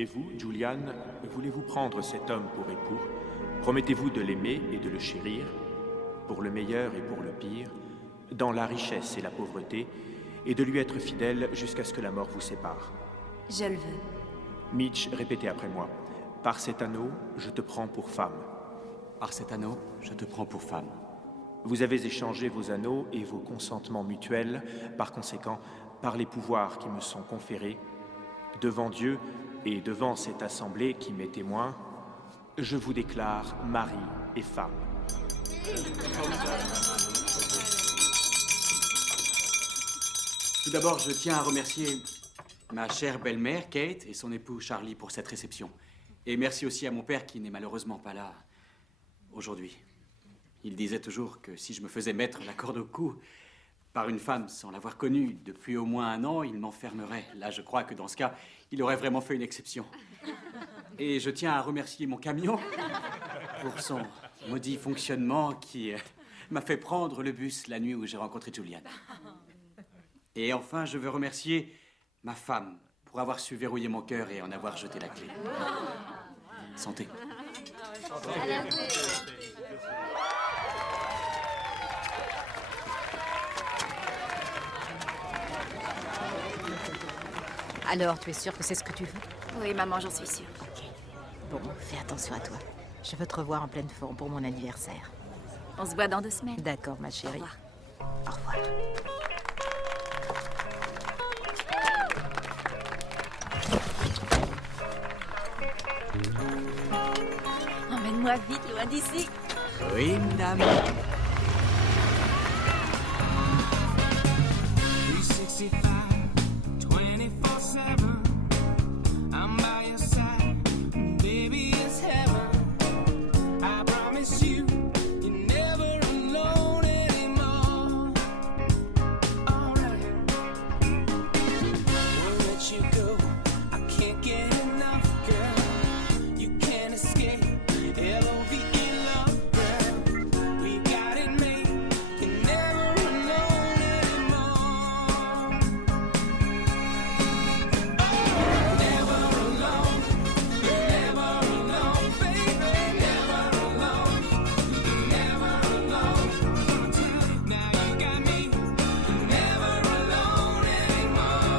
Et vous, Julian, voulez-vous prendre cet homme pour époux? Promettez-vous de l'aimer et de le chérir, pour le meilleur et pour le pire, dans la richesse et la pauvreté, et de lui être fidèle jusqu'à ce que la mort vous sépare? Je le veux. Mitch, répétez après moi. Par cet anneau, je te prends pour femme. Par cet anneau, je te prends pour femme. Vous avez échangé vos anneaux et vos consentements mutuels, par conséquent, par les pouvoirs qui me sont conférés, devant Dieu et devant cette assemblée qui m'est témoin, je vous déclare mari et femme. Tout d'abord, je tiens à remercier ma chère belle-mère, Kate, et son époux Charlie pour cette réception. Et merci aussi à mon père qui n'est malheureusement pas là aujourd'hui. Il disait toujours que si je me faisais mettre la corde au cou par une femme sans l'avoir connue depuis au moins 1 an, il m'enfermerait. Là, je crois que dans ce cas, il aurait vraiment fait une exception. Et je tiens à remercier mon camion pour son maudit fonctionnement qui m'a fait prendre le bus la nuit où j'ai rencontré Julian. Et enfin, je veux remercier ma femme pour avoir su verrouiller mon cœur et en avoir jeté la clé. Santé. Alors, tu es sûre que c'est ce que tu veux? Oui, maman, j'en suis sûre. Ok. Bon, fais attention à toi. Je veux te revoir en pleine forme pour mon anniversaire. On se voit dans 2 semaines. D'accord, ma chérie. Au revoir. Au revoir. Emmène-moi vite, loin d'ici. Oui, madame. 365, 24/7. I'm by your side, baby, it's heaven. I promise you, you're never alone anymore. Alright, won't let you go. I can't get enough, girl. You can't escape. L-O-V-E love, girl. We got it made. You're never alone anymore. Never alone. You're never alone, baby. Never alone. Never alone. Now you got me. You're never alone anymore.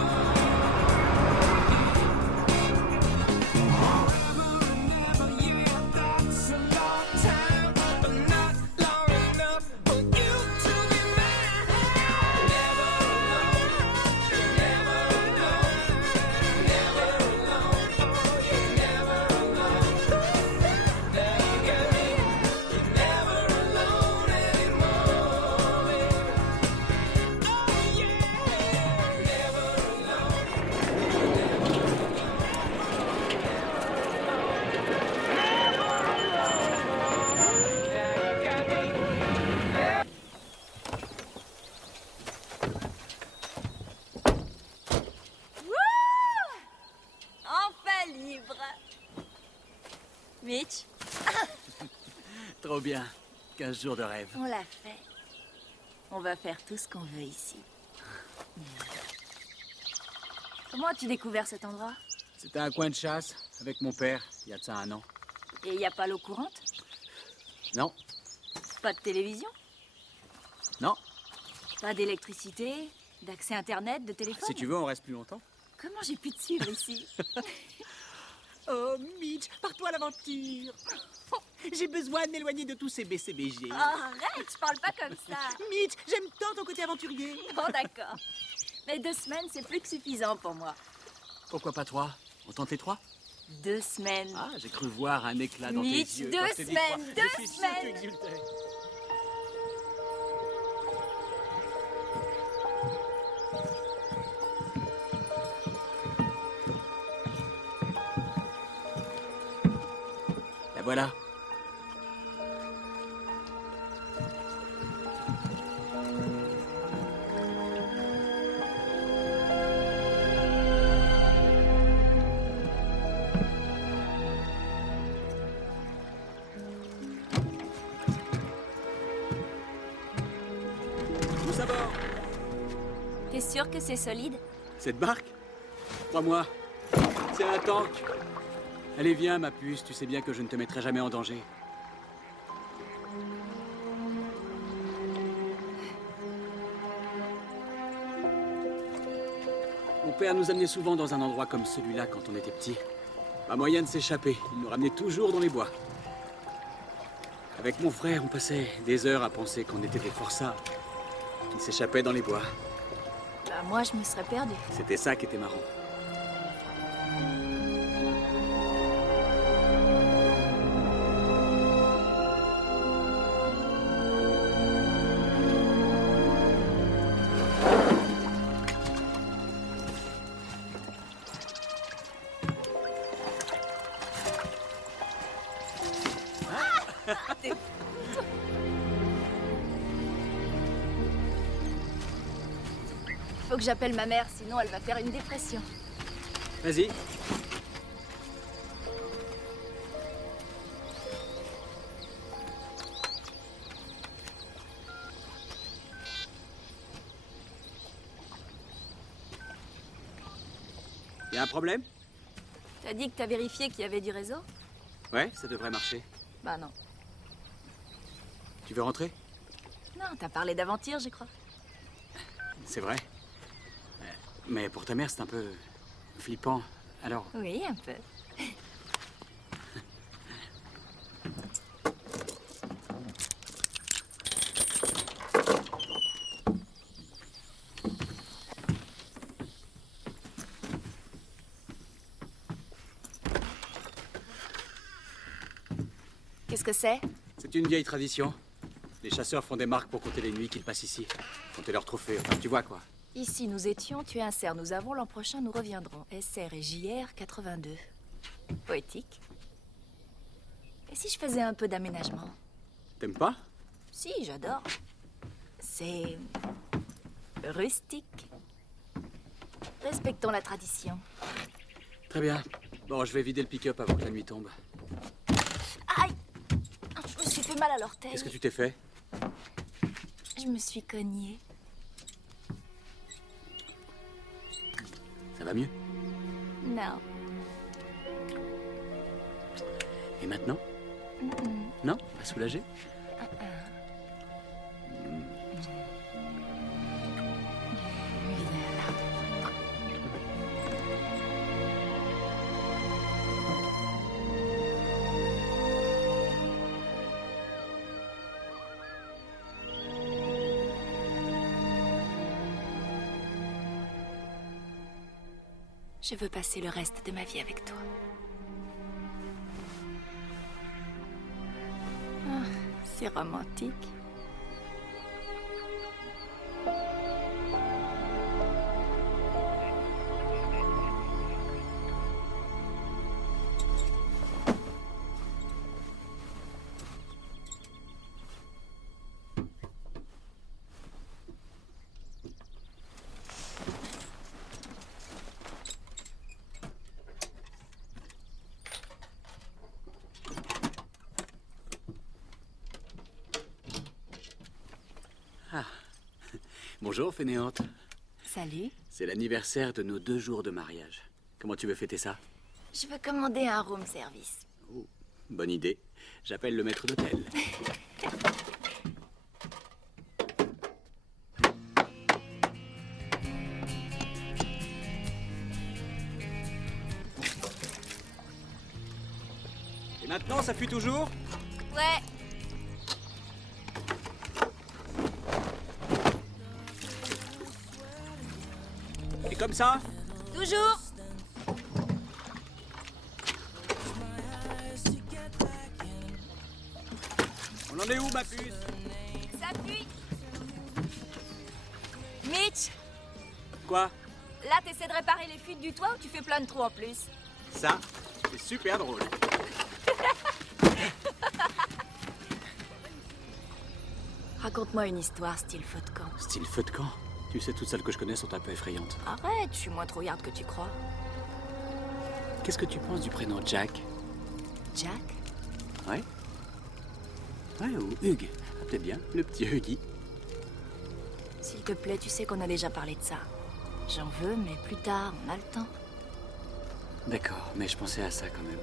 Never, yeah, that's a long time, but not long enough for you to be mine. Never alone, you're never alone, never alone, oh, you're never alone. Now you got me, you're never alone anymore. Oh yeah, never alone. Enfin libre. Mitch, Trop bien. 15 jours de rêve. on l'a fait. On va faire tout ce qu'on veut ici. Comment as-tu découvert cet endroit? C'était un coin de chasse avec mon père, il y a de ça 1 an. Et il n'y a pas l'eau courante? Non, Pas de télévision? non. Pas d'électricité? D'accès Internet? De téléphone? Si tu veux, on reste plus longtemps. Comment j'ai pu te suivre ici? Oh, Mitch, pars-toi à l'aventure. J'ai besoin de m'éloigner de tous ces BCBG. Oh, arrête, je parle pas comme ça. Mitch, j'aime tant ton côté aventurier. Bon, d'accord. Mais 2 semaines, c'est plus que suffisant pour moi. Pourquoi pas 3? On tente les 3? 2 semaines. Ah, j'ai cru voir un éclat dans Mitch, tes yeux. 2 quand je t'ai dit semaines, 3. 2 Je suis sûr que tu semaines. exultais. La voilà. Tous à bord. T'es sûr que c'est solide? Cette barque? Crois-moi, c'est un tank. Allez, viens, ma puce, tu sais bien que je ne te mettrai jamais en danger. Mon père nous amenait souvent dans un endroit comme celui-là quand on était petit. Pas moyen de s'échapper, il nous ramenait toujours dans les bois. Avec mon frère, on passait des heures à penser qu'on était des forçats qui s'échappaient dans les bois. Bah, moi, je me serais perdue. C'était ça qui était marrant. Faut que j'appelle ma mère, sinon elle va faire une dépression. Vas-y. Y a un problème? T'as dit que t'as vérifié qu'il y avait du réseau? Ouais, ça devrait marcher. Bah non. Tu veux rentrer? Non, t'as parlé d'aventure, je crois. C'est vrai. Mais pour ta mère, c'est un peu flippant. Alors, Oui, un peu. Qu'est-ce que c'est? c'est une vieille tradition. Les chasseurs font des marques pour compter les nuits qu'ils passent ici. Compter leurs trophées, enfin, tu vois quoi. Ici, nous étions, tu es un cerf, nous avons, l'an prochain, nous reviendrons. SR et JR 82. Poétique. Et si je faisais un peu d'aménagement? T'aimes pas? Si, j'adore. C'est rustique. Respectons la tradition. Très bien. Bon, je vais vider le pick-up avant que la nuit tombe. Aïe! Je me suis fait mal à l'orteil. Qu'est-ce que tu t'es fait? Je me suis cognée. Ça va mieux? Non. Et maintenant? Non? Pas soulagé? Je veux passer le reste de ma vie avec toi. Ah, c'est romantique. Bonjour, fainéante. Salut. C'est l'anniversaire de nos 2 jours de mariage. Comment tu veux fêter ça? Je veux commander un room service. Oh, bonne idée. J'appelle le maître d'hôtel. Et maintenant, ça fuit toujours? Ouais. Et comme ça? Toujours. On en est où, ma puce? Ça fuit. Mitch, Quoi? là, t'essaies de réparer les fuites du toit ou tu fais plein de trous en plus? Ça, c'est super drôle. Raconte-moi une histoire style feu de camp. Style feu de camp? Tu sais, toutes celles que je connais sont un peu effrayantes. Arrête, je suis moins trouillarde que tu crois. Qu'est-ce que tu penses du prénom Jack? Jack? Ouais? Ouais, ou Hugues. Ah, peut-être bien, le petit Huggy. S'il te plaît, tu sais qu'on a déjà parlé de ça. J'en veux, mais plus tard, on a le temps. D'accord, mais je pensais à ça quand même.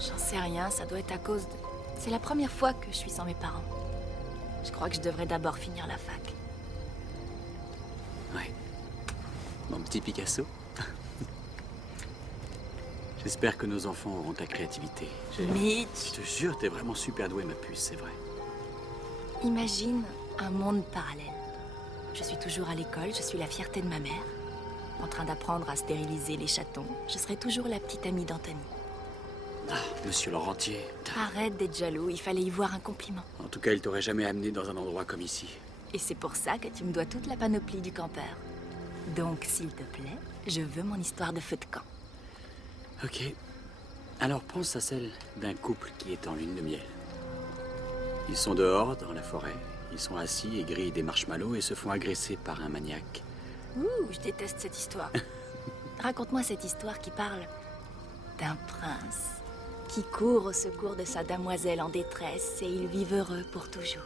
J'en sais rien, ça doit être à cause de... C'est la première fois que je suis sans mes parents. Je crois que je devrais d'abord finir la fac. Ouais. Mon petit Picasso. J'espère que nos enfants auront ta créativité. Je Mitch, te jure, t'es vraiment super doué, ma puce, c'est vrai. imagine un monde parallèle. Je suis toujours à l'école, je suis la fierté de ma mère. En train d'apprendre à stériliser les chatons. Je serai toujours la petite amie d'Anthony. Ah, monsieur Laurentier. Arrête d'être jaloux, il fallait y voir un compliment. En tout cas, il t'aurait jamais amené dans un endroit comme ici. Et c'est pour ça que tu me dois toute la panoplie du campeur. Donc, s'il te plaît, je veux mon histoire de feu de camp. Ok. Alors pense à celle d'un couple qui est en lune de miel. Ils sont dehors, dans la forêt. Ils sont assis et grillent des marshmallows et se font agresser par un maniaque. Ouh, je déteste cette histoire. Raconte-moi cette histoire qui parle d'un prince qui court au secours de sa damoiselle en détresse et ils vivent heureux pour toujours.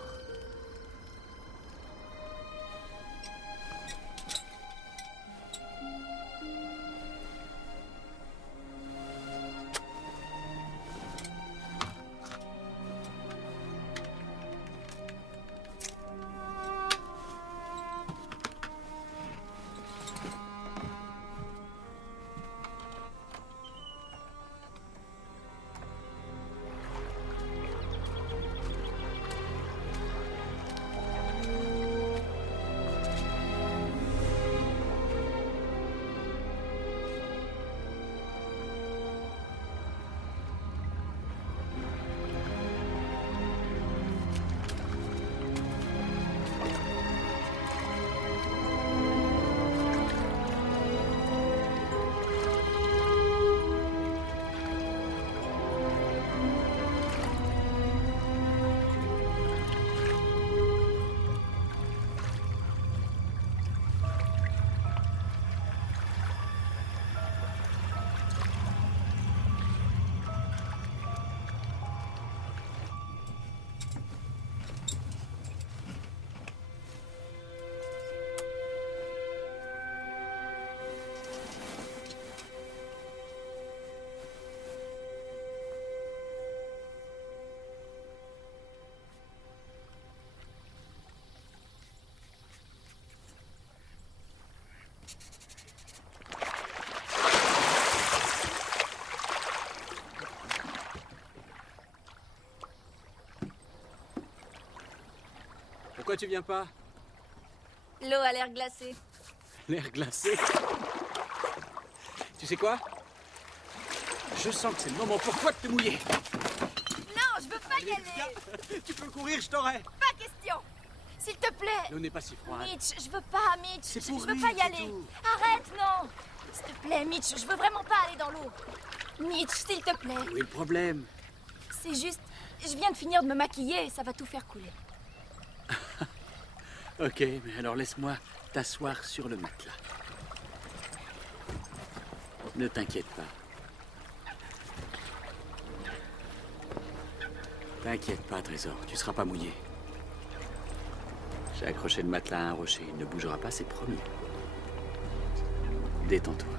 Pourquoi tu viens pas? L'eau a l'air glacée. L'air glacé. Tu sais quoi? Je sens que c'est le moment pour toi de te mouiller. Non, je veux pas y aller. Tu peux courir, je t'aurai. Pas question. S'il te plaît. L'eau n'est pas si froide. Mitch, je veux pas, Mitch. C'est Je pour veux rire, pas y c'est aller. tout. Arrête, non. S'il te plaît, Mitch, je veux vraiment pas aller dans l'eau. Mitch, s'il te plaît. Où est le problème? C'est juste, je viens de finir de me maquiller et ça va tout faire couler. Ok, mais alors laisse-moi t'asseoir sur le matelas. Ne t'inquiète pas. T'inquiète pas, Trésor, tu seras pas mouillé. J'ai accroché le matelas à un rocher. Il ne bougera pas, c'est promis. Détends-toi.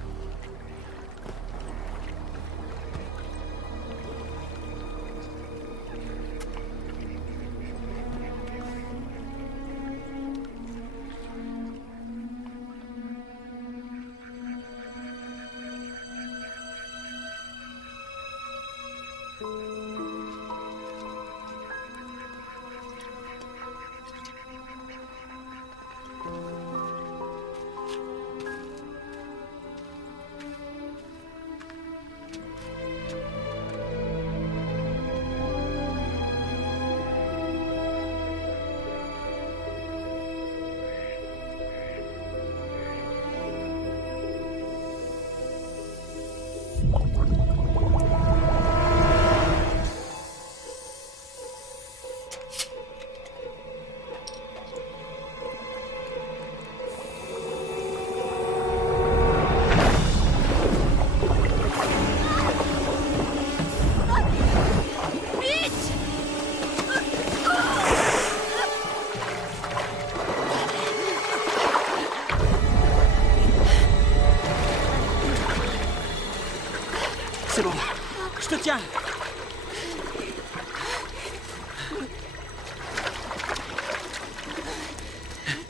C'est bon. Je te tiens.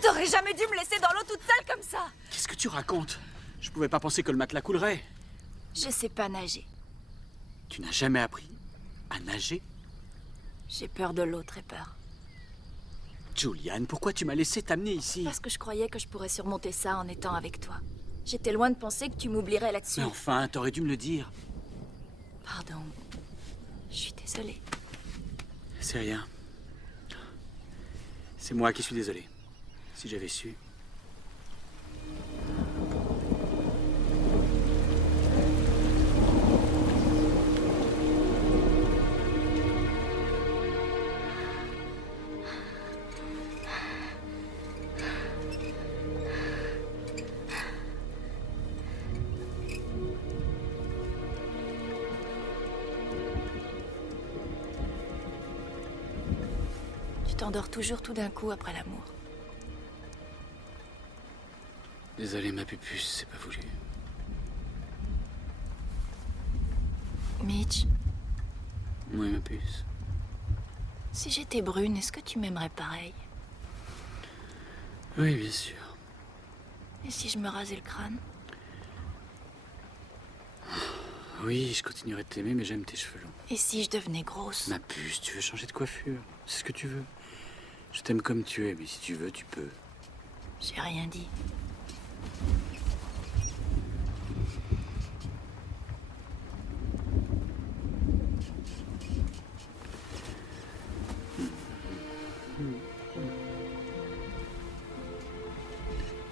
T'aurais jamais dû me laisser dans l'eau toute seule comme ça. Qu'est-ce que tu racontes? Je pouvais pas penser que le matelas coulerait. Je sais pas nager. Tu n'as jamais appris à nager? J'ai peur de l'eau, très peur. Julianne, pourquoi tu m'as laissé t'amener ici? Parce que je croyais que je pourrais surmonter ça en étant avec toi. J'étais loin de penser que tu m'oublierais là-dessus. Mais enfin, t'aurais dû me le dire. Pardon. Je suis désolée. C'est rien. C'est moi qui suis désolé. Si j'avais su... Tu t'endors toujours tout d'un coup après l'amour. Désolé, ma pupuce, c'est pas voulu. Mitch, Oui, ma puce. si j'étais brune, est-ce que tu m'aimerais pareil? Oui, bien sûr. Et si je me rasais le crâne? Oui, je continuerai de t'aimer, mais j'aime tes cheveux longs. Et si je devenais grosse? Ma puce, tu veux changer de coiffure? C'est ce que tu veux. Je t'aime comme tu es, mais si tu veux, tu peux. J'ai rien dit.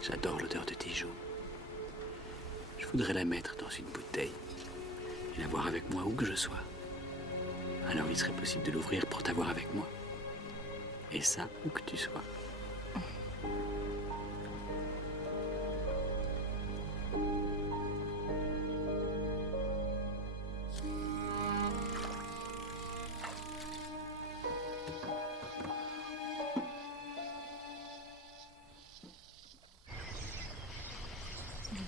J'adore l'odeur de tes joues. Je voudrais la mettre dans une bouteille et la voir avec moi où que je sois. Alors il serait possible de l'ouvrir pour t'avoir avec moi. Et ça, où que tu sois.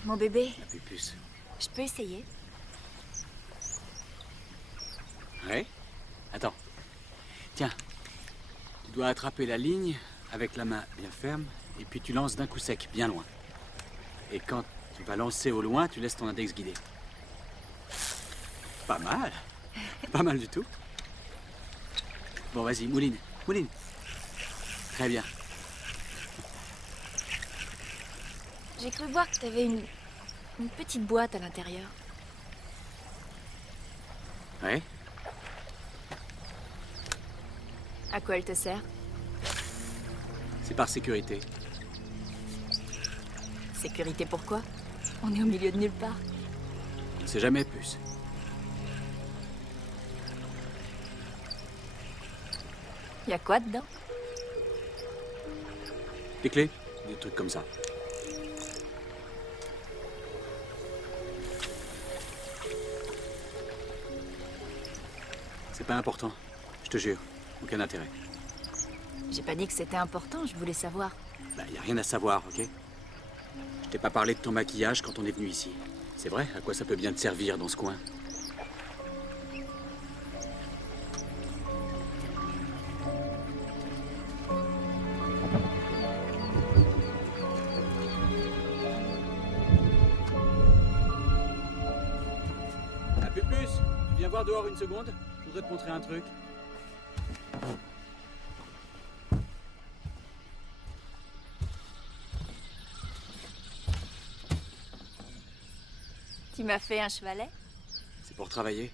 Mon bébé, La pupuce. je peux essayer? Ouais? Attends. Tiens. Tu dois attraper la ligne avec la main bien ferme et puis tu lances d'un coup sec, bien loin. Et quand tu vas lancer au loin, tu laisses ton index guider. Pas mal. Pas mal du tout. Bon, vas-y, mouline. Mouline. Très bien. J'ai cru voir que t'avais une petite boîte à l'intérieur. Ouais? À quoi elle te sert? C'est par sécurité. Sécurité pourquoi? On est au milieu de nulle part. On ne sait jamais, puce. Y a quoi dedans? Des clés? Des trucs comme ça. C'est pas important. Je te jure. Aucun intérêt. J'ai pas dit que c'était important, je voulais savoir. Bah, y a rien à savoir, ok? Je t'ai pas parlé de ton maquillage quand on est venu ici. C'est vrai? À quoi ça peut bien te servir dans ce coin? Ah, Pupus, tu viens voir dehors une seconde? Je voudrais te montrer un truc. Tu m'as fait un chevalet? C'est pour travailler.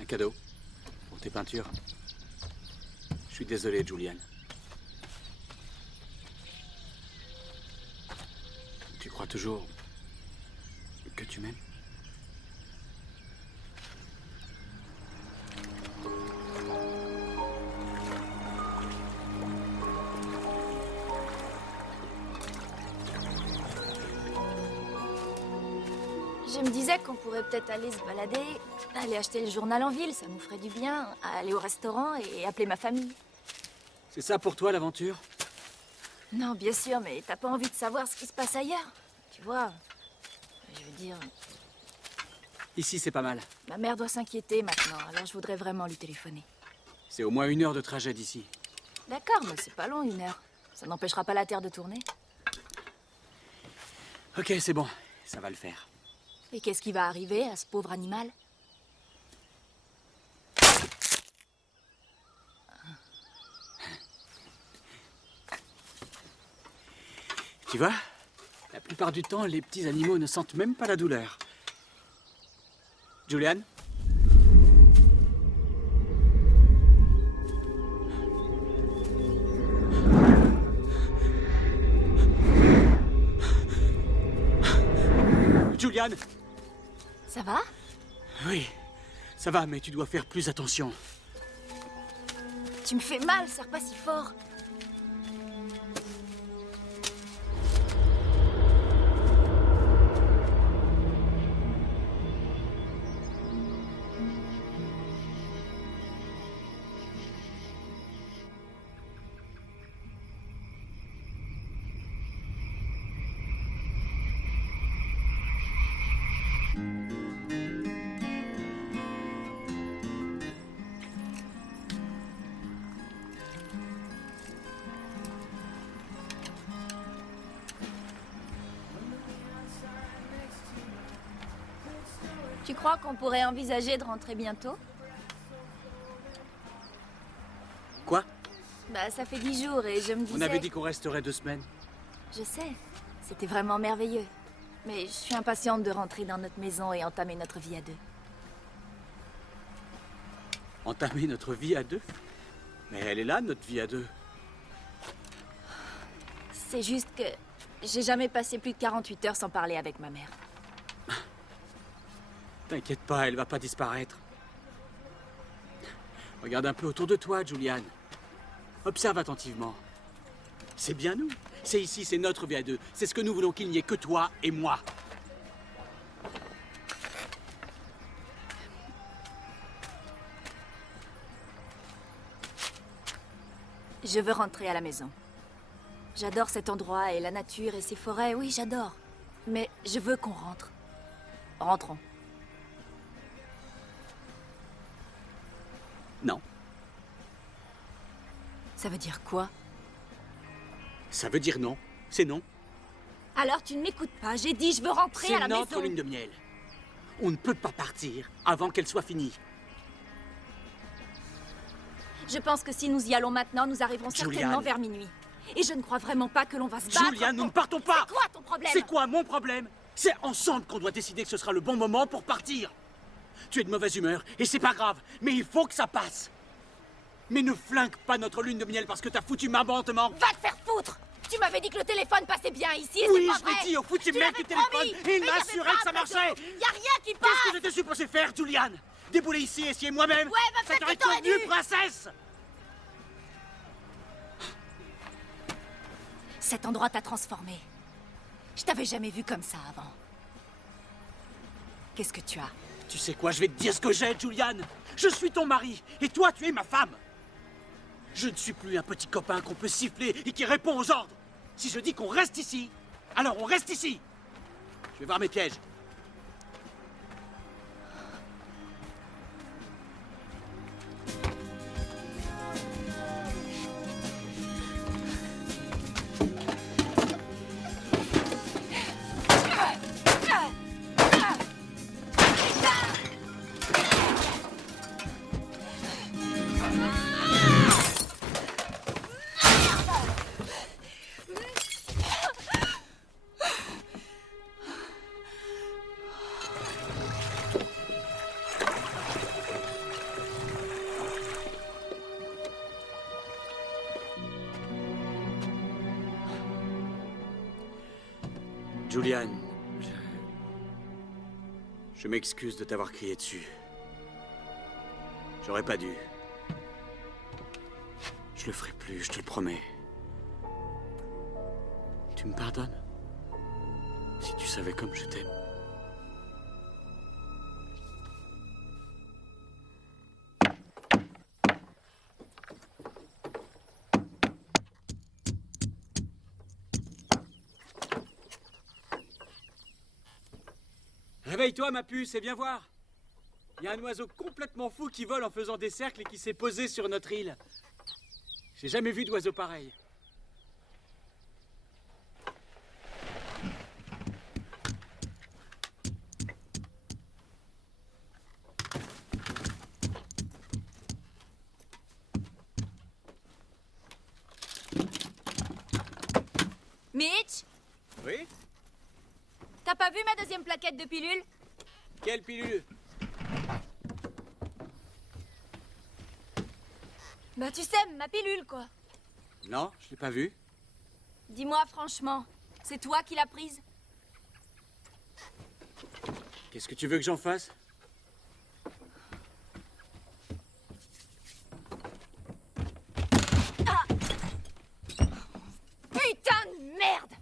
Un cadeau. Pour tes peintures. Je suis désolé, Julian. Tu crois toujours que tu m'aimes? Je me disais qu'on pourrait peut-être aller se balader, aller acheter le journal en ville, ça nous ferait du bien, aller au restaurant et appeler ma famille. C'est ça pour toi, l'aventure? Non, bien sûr, mais t'as pas envie de savoir ce qui se passe ailleurs? Tu vois, je veux dire, Ici, c'est pas mal. ma mère doit s'inquiéter maintenant, alors je voudrais vraiment lui téléphoner. C'est au moins 1 heure de trajet d'ici. D'accord, mais c'est pas long, 1 heure. Ça n'empêchera pas la Terre de tourner. Ok, c'est bon. Ça va le faire. Et qu'est-ce qui va arriver à ce pauvre animal? Tu vois? La plupart du temps, les petits animaux ne sentent même pas la douleur. Julian? Julian? Ça va? Oui, ça va, mais tu dois faire plus attention. Tu me fais mal, serre pas si fort. Tu crois qu'on pourrait envisager de rentrer bientôt? Quoi? Bah, ça fait 10 jours et je me disais... On avait dit qu'on resterait 2 semaines. Je sais, c'était vraiment merveilleux. Mais je suis impatiente de rentrer dans notre maison et entamer notre vie à deux. Entamer notre vie à 2? Mais elle est là, notre vie à 2. C'est juste que j'ai jamais passé plus de 48 heures sans parler avec ma mère. T'inquiète pas, elle va pas disparaître. Regarde un peu autour de toi, Julian. Observe attentivement. C'est bien nous. C'est ici, c'est notre vie à 2. C'est ce que nous voulons qu'il n'y ait que toi et moi. Je veux rentrer à la maison. J'adore cet endroit et la nature et ces forêts, oui, j'adore. Mais je veux qu'on rentre. Rentrons. Non. Ça veut dire quoi? Ça veut dire non. C'est non. Alors tu ne m'écoutes pas, j'ai dit je veux rentrer C'est à la maison. notre lune de miel. On ne peut pas partir avant qu'elle soit finie. Je pense que si nous y allons maintenant, nous arriverons certainement vers minuit. Et je ne crois vraiment pas que l'on va se battre. Julian, nous ne partons pas. C'est quoi ton problème? C'est quoi mon problème? C'est ensemble qu'on doit décider que ce sera le bon moment pour partir. Tu es de mauvaise humeur et c'est pas grave, mais il faut que ça passe. Mais ne flingue pas notre lune de miel parce que ta foutue maman te manque. Va te faire foutre! Tu m'avais dit que le téléphone passait bien ici et Oui, c'est pas je l'ai vrai. dit au foutu Tu mec l'avais du téléphone promis, et il mais m'a y avait assuré pas que ça de marchait. raison. Y a rien qui passe. Qu'est-ce que j'étais supposé faire, Julian? Débouler ici et essayer moi-même? Ouais, bah ça fais t'aurait ce que t'aurais convenu, dû. princesse? Cet endroit t'a transformé. Je t'avais jamais vu comme ça avant. Qu'est-ce que tu as? Tu sais quoi, je vais te dire ce que j'ai, Julian. Je suis ton mari et toi, tu es ma femme. Je ne suis plus un petit copain qu'on peut siffler et qui répond aux ordres. Si je dis qu'on reste ici, alors on reste ici. Je vais voir mes pièges. Julian, je m'excuse de t'avoir crié dessus. J'aurais pas dû. Je le ferai plus, je te le promets. Tu me pardonnes? Si tu savais comme je t'aime. Réveille-toi, ma puce, et viens voir. Il y a un oiseau complètement fou qui vole en faisant des cercles et qui s'est posé sur notre île. J'ai jamais vu d'oiseau pareil. Mitch, Oui? t'as pas vu ma deuxième plaquette de pilules? Quelle pilule? Bah tu sais, ma pilule quoi. Non, je l'ai pas vue. Dis-moi franchement, c'est toi qui l'as prise? Qu'est-ce que tu veux que j'en fasse? Putain de merde!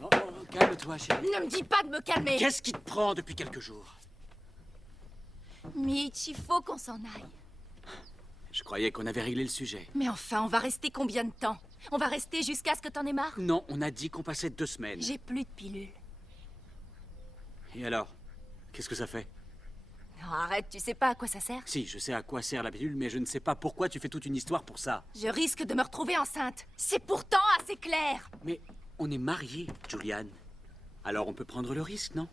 Non, non, calme-toi, chérie. Ne me dis pas de me calmer! Qu'est-ce qui te prend depuis quelques jours? Mitch, il faut qu'on s'en aille. Je croyais qu'on avait réglé le sujet. Mais enfin, on va rester combien de temps? On va rester jusqu'à ce que t'en aies marre? Non, on a dit qu'on passait 2 semaines. J'ai plus de pilules. Et alors? Qu'est-ce que ça fait? Non, arrête, tu sais pas à quoi ça sert? Si, je sais à quoi sert la pilule, mais je ne sais pas pourquoi tu fais toute une histoire pour ça. Je risque de me retrouver enceinte. C'est pourtant assez clair. Mais on est mariés, Julian. Alors on peut prendre le risque, non?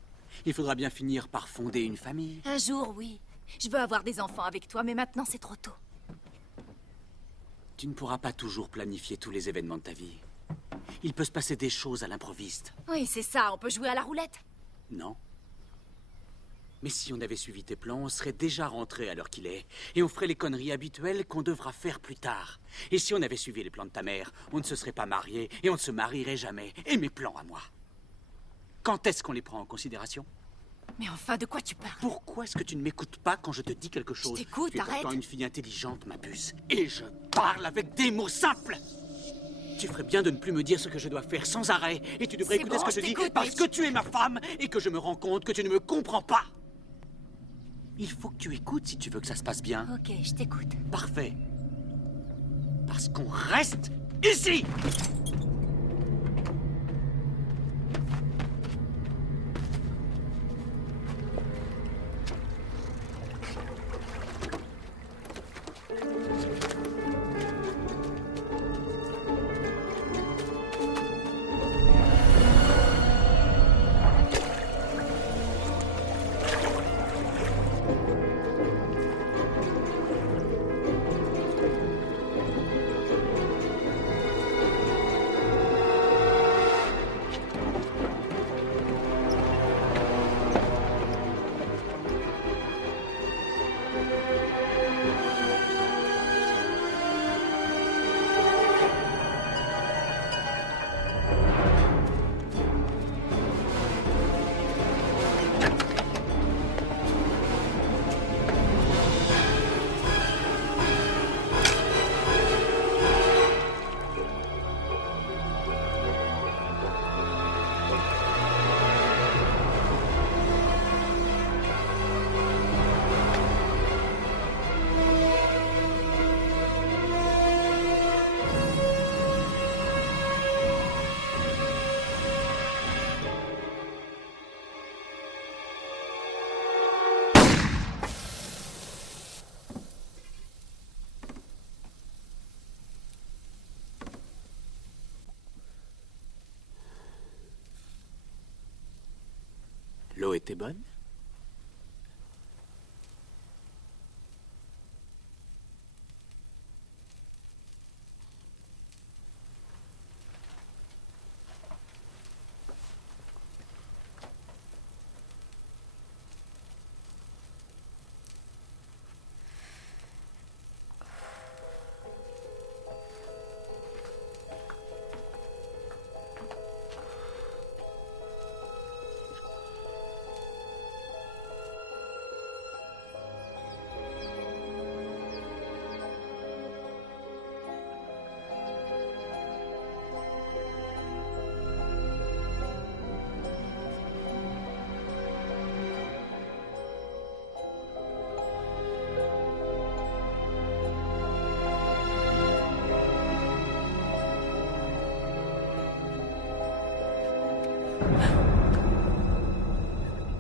Il faudra bien finir par fonder une famille. Un jour, oui. Je veux avoir des enfants avec toi, mais maintenant c'est trop tôt. Tu ne pourras pas toujours planifier tous les événements de ta vie. Il peut se passer des choses à l'improviste. Oui, c'est ça, on peut jouer à la roulette. Non? Mais si on avait suivi tes plans, on serait déjà rentré à l'heure qu'il est. Et on ferait les conneries habituelles qu'on devra faire plus tard. Et si on avait suivi les plans de ta mère, on ne se serait pas marié et on ne se marierait jamais. Et mes plans à moi? Quand est-ce qu'on les prend en considération? Mais enfin, de quoi tu parles? Pourquoi est-ce que tu ne m'écoutes pas quand je te dis quelque chose? t'écoute, Tu es arrête. pourtant une fille intelligente, ma puce. Et je parle avec des mots simples. Tu ferais bien de ne plus me dire ce que je dois faire sans arrêt. Et tu devrais C'est écouter bon, ce que je je dis t'écoute, parce Mitch. que tu es ma femme et que je me rends compte que tu ne me comprends pas. Il faut que tu écoutes si tu veux que ça se passe bien. Ok, je t'écoute. Parfait. Parce qu'on reste ici. L'eau était bonne?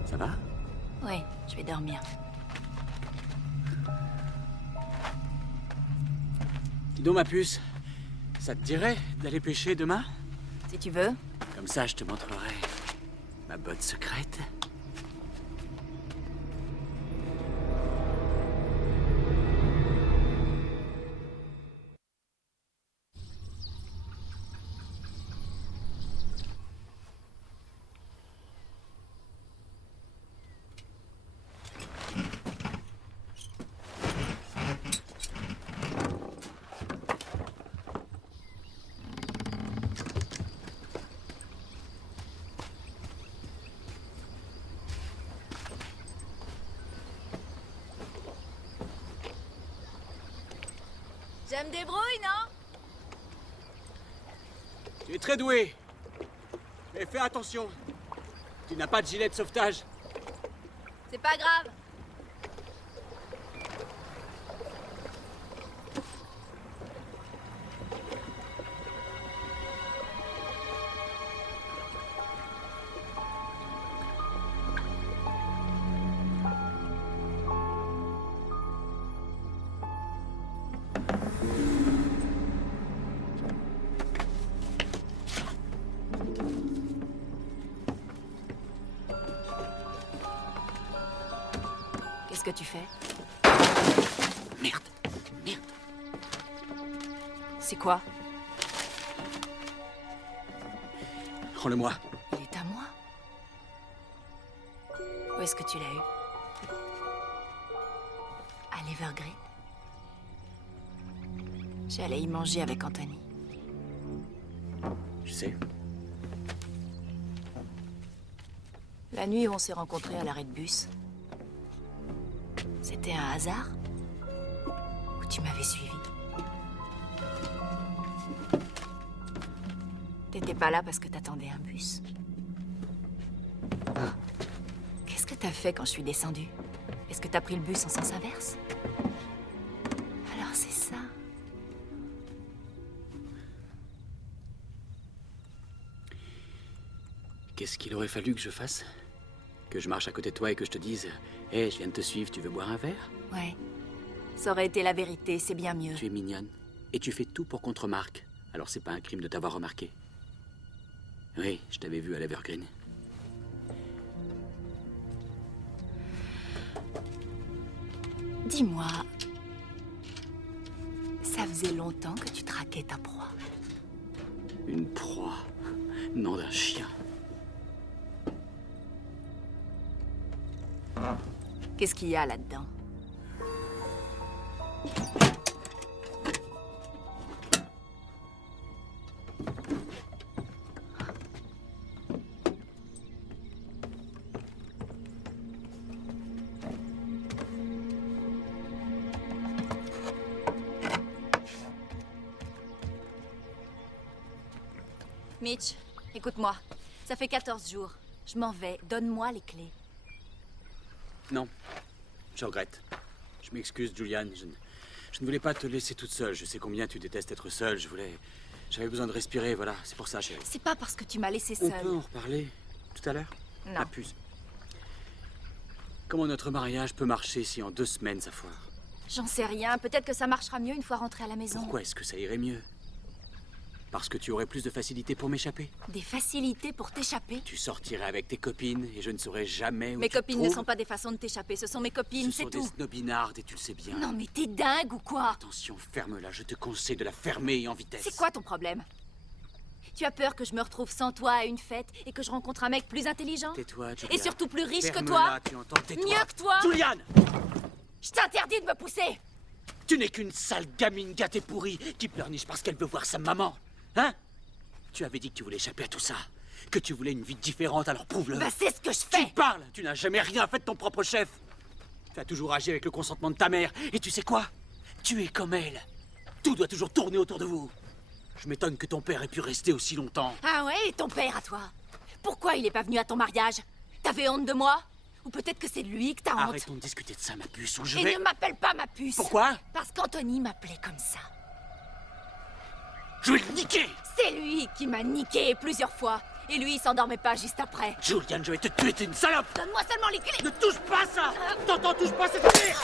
Ça va? Ouais, je vais dormir. Dis donc, ma puce, ça te dirait d'aller pêcher demain? Si tu veux. Comme ça, je te montrerai ma botte secrète. Je me débrouille, non? Tu es très doué. Mais fais attention. Tu n'as pas de gilet de sauvetage. C'est pas grave. Qu'est-ce que tu fais? Merde. Merde. C'est quoi? Rends-le-moi. Il est à moi. Où est-ce que tu l'as eu? À l'Evergreen. J'allais y manger avec Anthony. Je sais. La nuit où on s'est rencontrés à l'arrêt de bus. C'était un hasard? Ou tu m'avais suivi? T'étais pas là parce que t'attendais un bus. Qu'est-ce que t'as fait quand je suis descendue? Est-ce que t'as pris le bus en sens inverse? Alors c'est ça. Qu'est-ce qu'il aurait fallu que je fasse? Que je marche à côté de toi et que je te dise « Hé, je viens de te suivre, tu veux boire un verre ?» Ouais. Ça aurait été la vérité, c'est bien mieux. Tu es mignonne. Et tu fais tout pour qu'on te remarque. Alors c'est pas un crime de t'avoir remarqué. Oui, je t'avais vu à l'Evergreen. Dis-moi, ça faisait longtemps que tu traquais ta proie. Une proie. Nom d'un chien. Qu'est-ce qu'il y a là-dedans? Mitch, écoute-moi. Ça fait 14 jours. Je m'en vais. Donne-moi les clés. Non, je regrette. Je m'excuse, Julian. Je ne voulais pas te laisser toute seule. Je sais combien tu détestes être seule. J'avais besoin de respirer, voilà. C'est pour ça, chérie. C'est pas parce que tu m'as laissé On seule. peut en reparler tout à l'heure? Non. La puce. Comment notre mariage peut marcher si en 2 semaines ça foire? J'en sais rien. Peut-être que ça marchera mieux une fois rentré à la maison. Pourquoi est-ce que ça irait mieux? Parce que tu aurais plus de facilité pour m'échapper. Des facilités pour t'échapper? Tu sortirais avec tes copines et je ne saurais jamais où Mes tu te copines ne trouves. sont pas des façons de t'échapper, ce sont mes copines, Ce c'est sont des tout. snobinardes et tu le sais bien. Non mais t'es dingue ou quoi? Attention, ferme-la, je te conseille de la fermer et en vitesse. C'est quoi ton problème? Tu as peur que je me retrouve sans toi à une fête et que je rencontre un mec plus intelligent? Tais-toi, Julia. Et surtout plus riche que Ferme-la, toi? tu entends, tais-toi. Mieux que toi? Juliane! Je t'interdis de me pousser! Tu n'es qu'une sale gamine gâtée pourrie qui pleurniche parce qu'elle veut voir sa maman. Hein? Tu avais dit que tu voulais échapper à tout ça. Que tu voulais une vie différente, alors prouve-le. Bah c'est ce que je Tu fais! parles! Tu n'as jamais rien fait de ton propre chef. Tu as toujours agi avec le consentement de ta mère. Et tu sais quoi? Tu es comme elle. Tout doit toujours tourner autour de vous. Je m'étonne que ton père ait pu rester aussi longtemps. Ah ouais, et ton père à toi? Pourquoi il est pas venu à ton mariage? T'avais honte de moi? Ou peut-être que c'est de lui que t'as honte? Arrêtons de discuter de ça, ma puce, ou je Et vais... ne m'appelle pas ma puce! Pourquoi? Parce qu'Anthony m'appelait comme ça. Je vais le niquer! C'est lui qui m'a niqué plusieurs fois. Et lui, il s'endormait pas juste après. Julian, je vais te tuer, t'es une salope! Donne-moi seulement les clés! Ne touche pas à ça! T'entends, touche pas, c'est pire!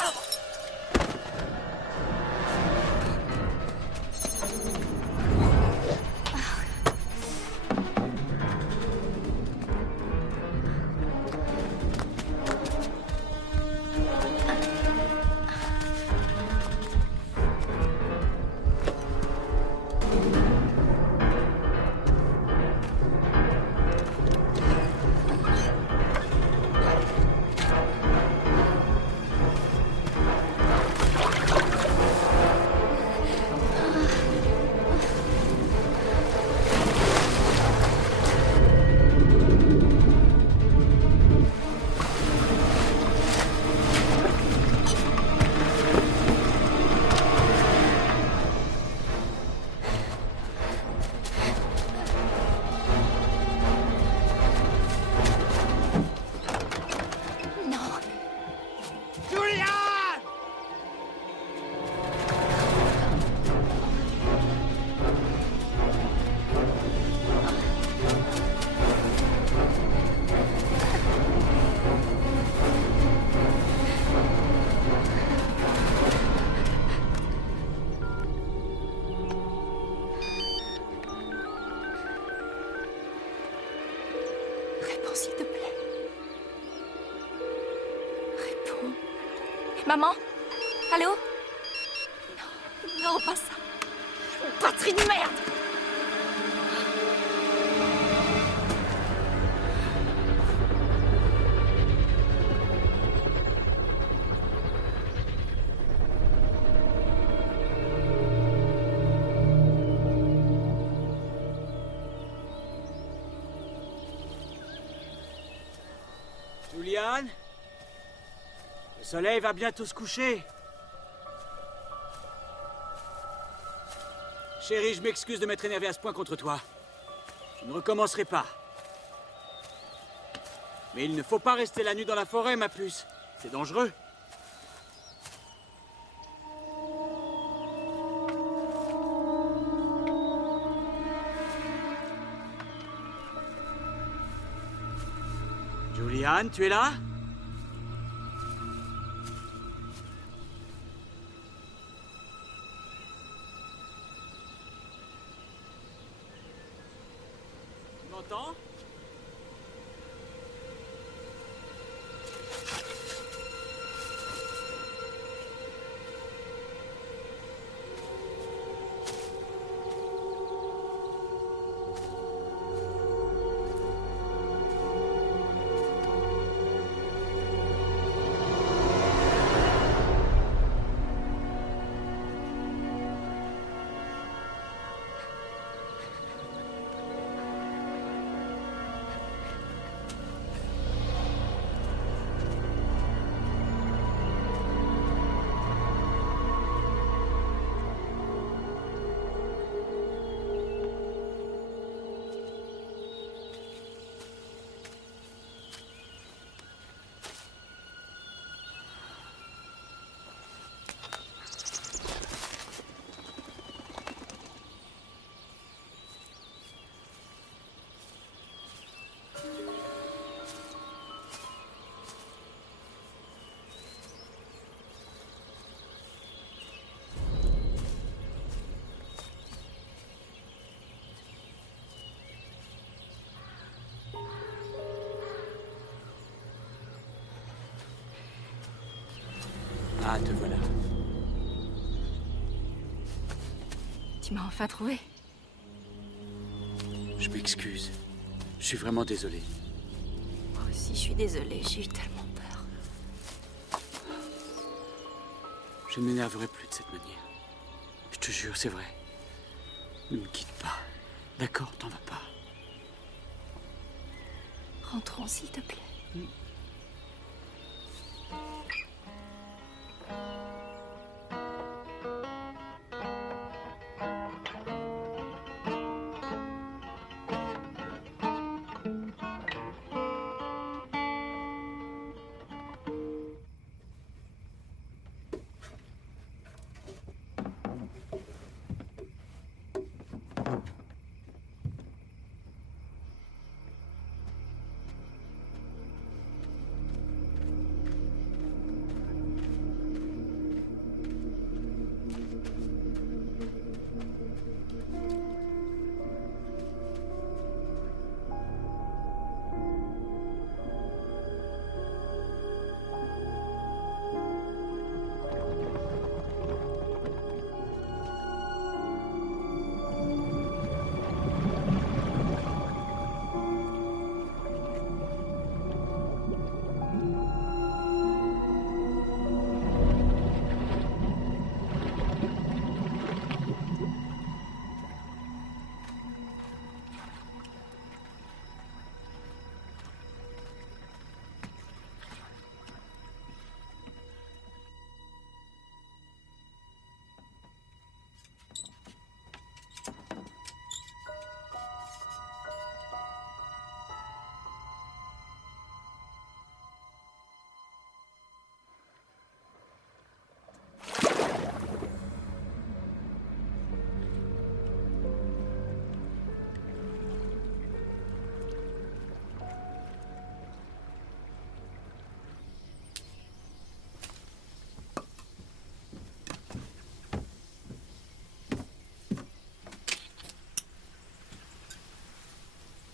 Non! Julian! Réponds, s'il te plaît. Réponds. Maman? Allô? Non, non, pas ça. Patrie de merde! Julian? Le soleil va bientôt se coucher. Chérie, je m'excuse de m'être énervé à ce point contre toi. Je ne recommencerai pas. Mais il ne faut pas rester la nuit dans la forêt, ma puce. C'est dangereux. Julian, tu es là? Tu m'entends? Ah, te voilà. Tu m'as enfin trouvé. Je m'excuse. Je suis vraiment désolé. Moi aussi, je suis désolée, j'ai eu tellement peur. Je ne m'énerverai plus de cette manière. Je te jure, c'est vrai. Ne me quitte pas. D'accord, t'en vas pas. Rentrons, s'il te plaît.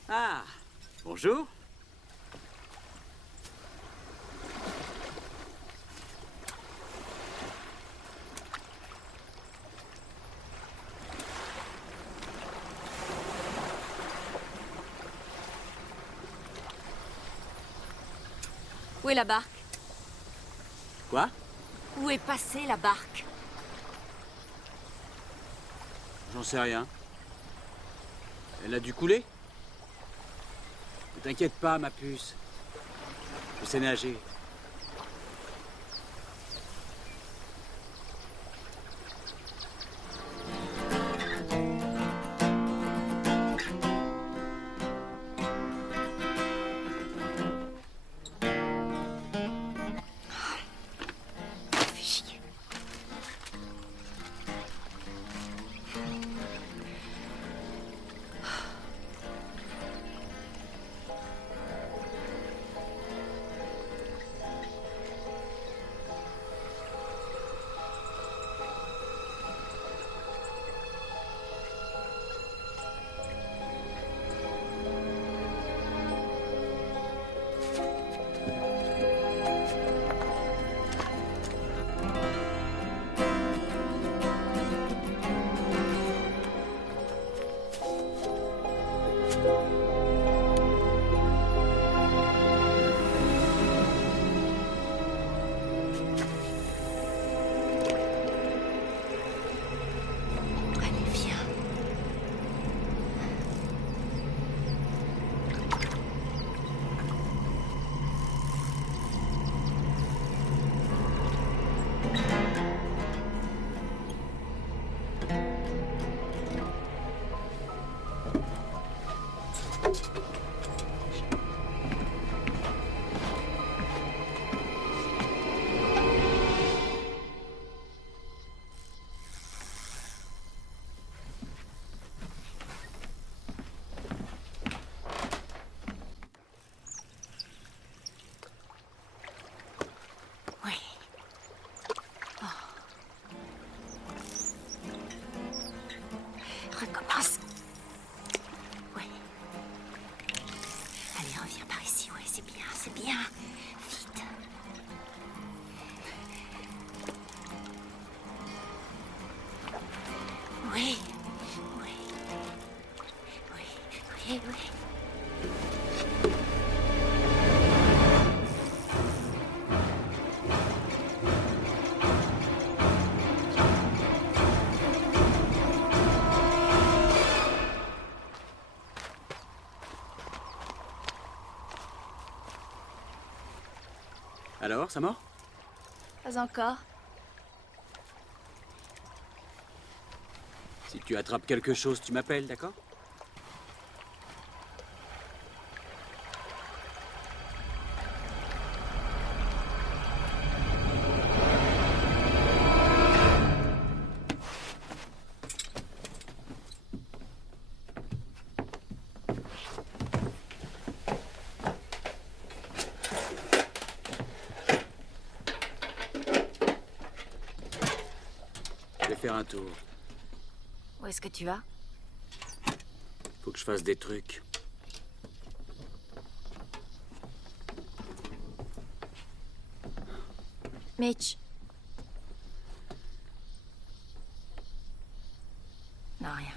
Ah, bonjour. Où est la barque? Quoi? Où est passée la barque? J'en sais rien. Elle a dû couler? Ne t'inquiète pas, ma puce. Je sais nager. Fais chier. Allez, viens. Oui. Recommence. Oui. Allez, reviens par ici. Oui, c'est bien, c'est bien. Vite. Alors, ça mord? Pas encore. Si tu attrapes quelque chose, tu m'appelles, d'accord? Je vais faire un tour. Où est-ce que tu vas? Faut que je fasse des trucs. Mitch. Non, rien.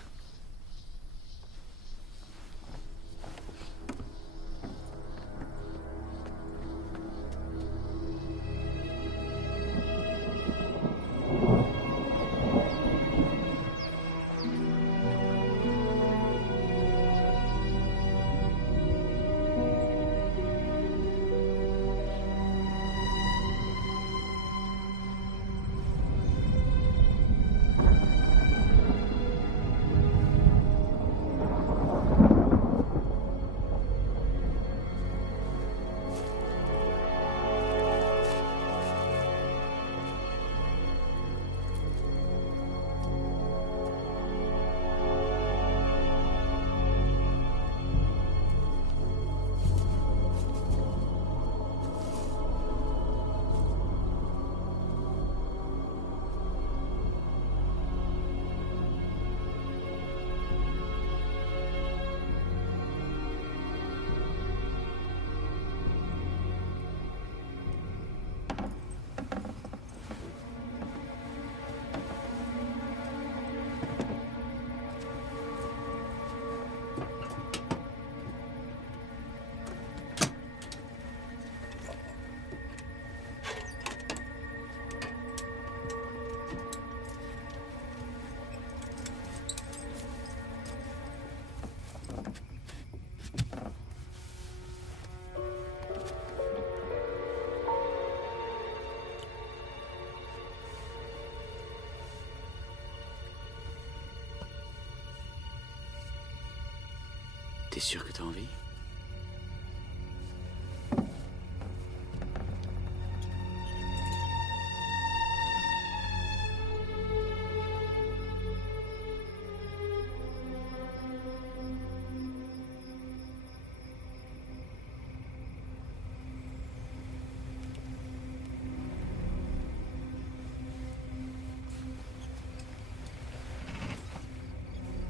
T'es sûr que t'as envie?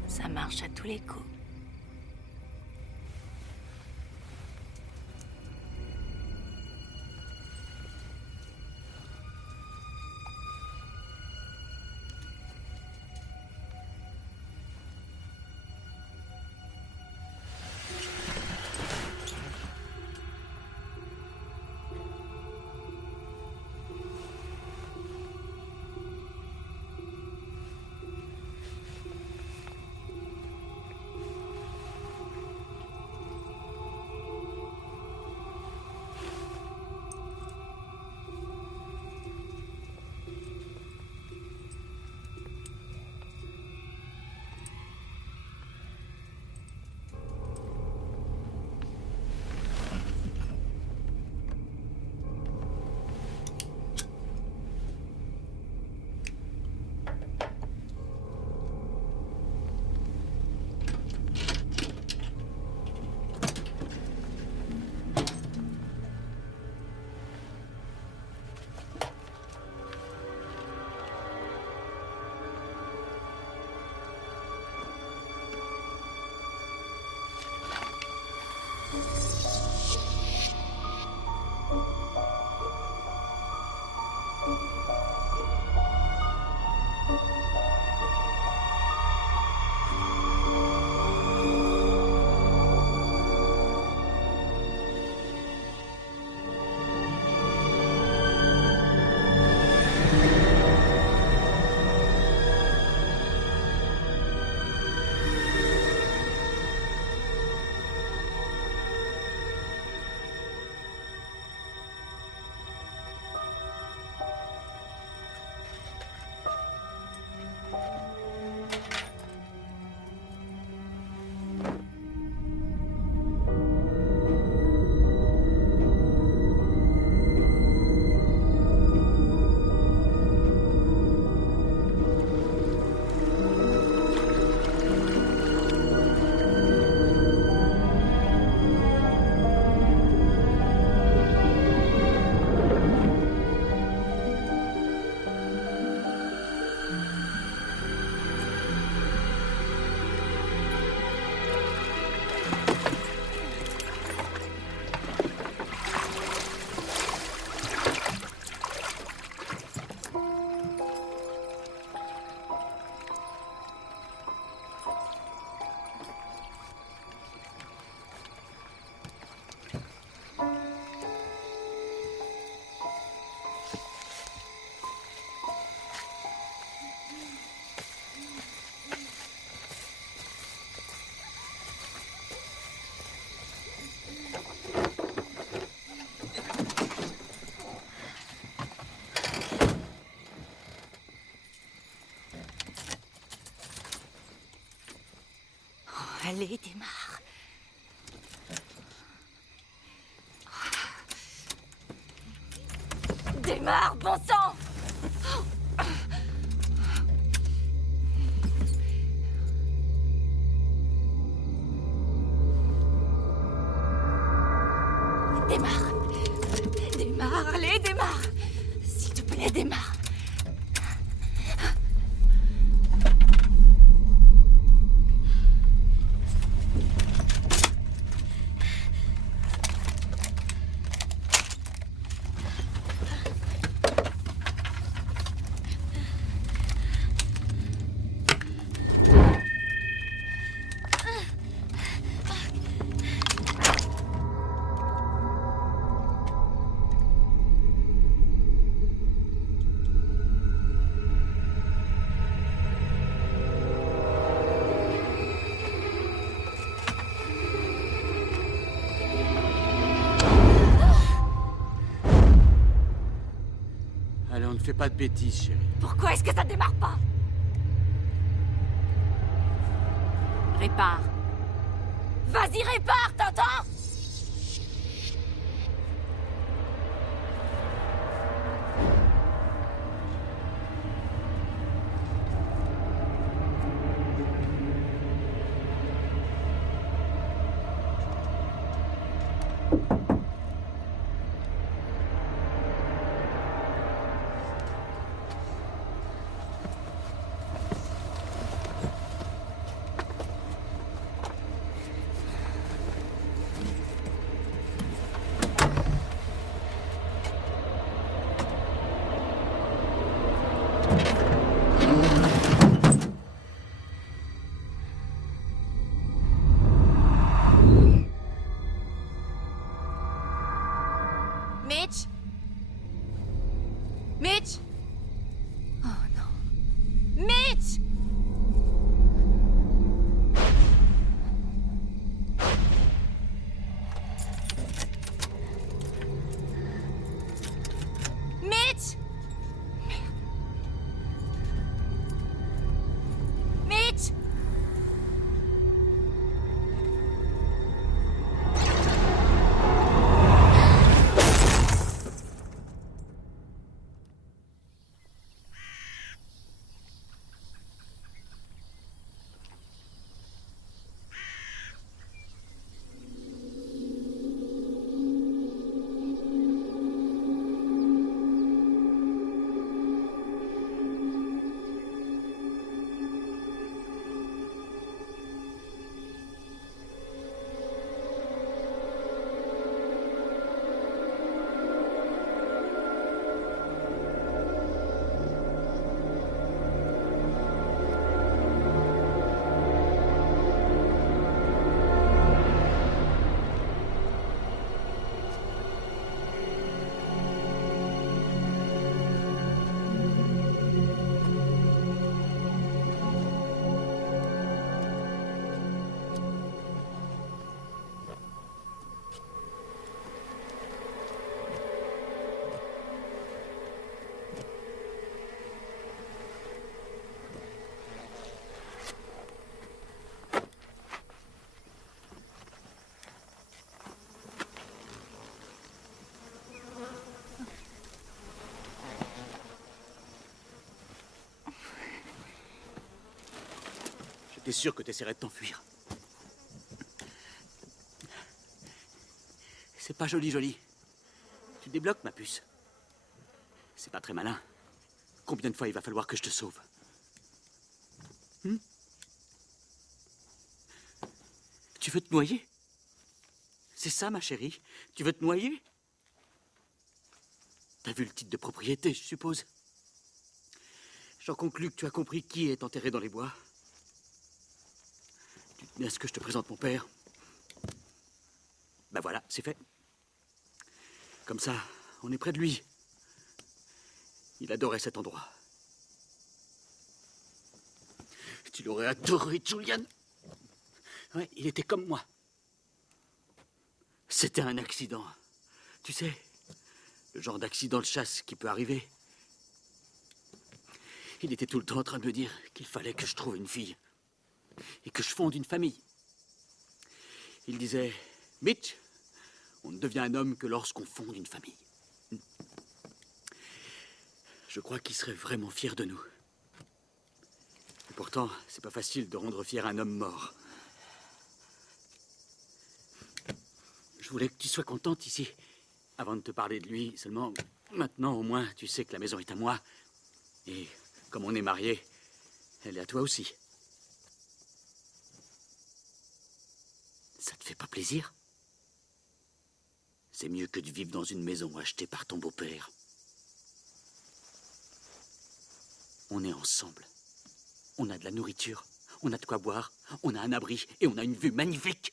Ça marche à tous les coups. Allez, démarre. Démarre, bon sang! Démarre. Démarre, allez, démarre. S'il te plaît, démarre. Allez, on ne fait pas de bêtises, chérie. Pourquoi est-ce que ça démarre pas? Répare. Vas-y, répare, t'entends? Mitch? Mitch? Oh non. Mitch! Mitch! Mitch! J'étais sûr que t'essaierais de t'enfuir. C'est pas joli, joli. Tu débloques, ma puce. C'est pas très malin. Combien de fois il va falloir que je te sauve? Tu veux te noyer? C'est ça, ma chérie? Tu veux te noyer? T'as vu le titre de propriété, je suppose? J'en conclus que tu as compris qui est enterré dans les bois. Tu tenais à ce que je te présente mon père? Ben voilà, c'est fait. Comme ça, on est près de lui. Il adorait cet endroit. Tu l'aurais adoré, Julian. Ouais, il était comme moi. C'était un accident. Tu sais, le genre d'accident de chasse qui peut arriver. Il était tout le temps en train de me dire qu'il fallait que je trouve une fille et que je fonde une famille. Il disait, Mitch, on ne devient un homme que lorsqu'on fonde une famille. Je crois qu'il serait vraiment fier de nous. Et pourtant, c'est pas facile de rendre fier un homme mort. Je voulais que tu sois contente ici. Avant de te parler de lui, seulement, maintenant au moins, tu sais que la maison est à moi. Et comme on est mariés, elle est à toi aussi. Ça te fait pas plaisir? C'est mieux que de vivre dans une maison achetée par ton beau-père. On est ensemble. On a de la nourriture, on a de quoi boire, on a un abri et on a une vue magnifique.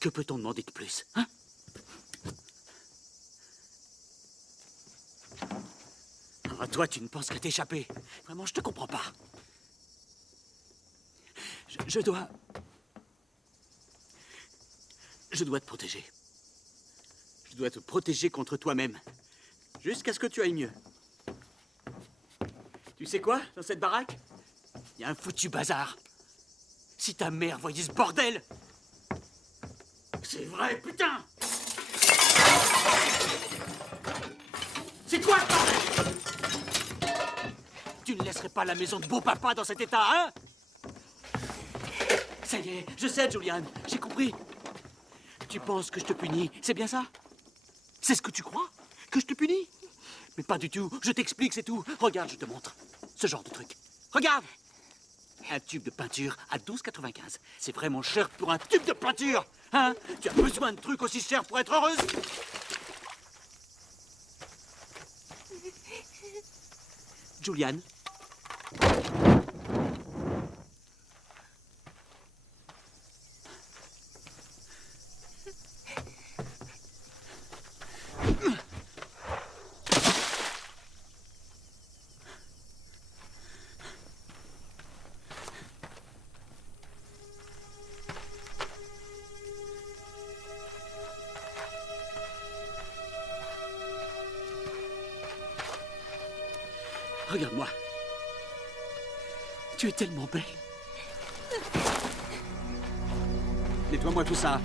Que peut-on demander de plus, hein? Ah, toi, tu ne penses qu'à t'échapper. Vraiment, je te comprends pas. Je dois te protéger. Je dois te protéger contre toi-même. Jusqu'à ce que tu ailles mieux. Tu sais quoi, dans cette baraque? Il y a un foutu bazar. Si ta mère voyait ce bordel! C'est vrai, putain! C'est quoi ce bordel? Tu ne laisserais pas la maison de beau-papa dans cet état, hein? Ça y est, je sais, Julian, j'ai compris. Tu penses que je te punis, c'est bien ça? C'est ce que tu crois? Que je te punis? Mais pas du tout, je t'explique, c'est tout. Regarde, je te montre. Ce genre de truc. Regarde! Un tube de peinture à 12,95. C'est vraiment cher pour un tube de peinture! Hein? Tu as besoin de trucs aussi chers pour être heureuse? Julian? Regarde-moi. Tu es tellement belle. Nettoie-moi tout ça.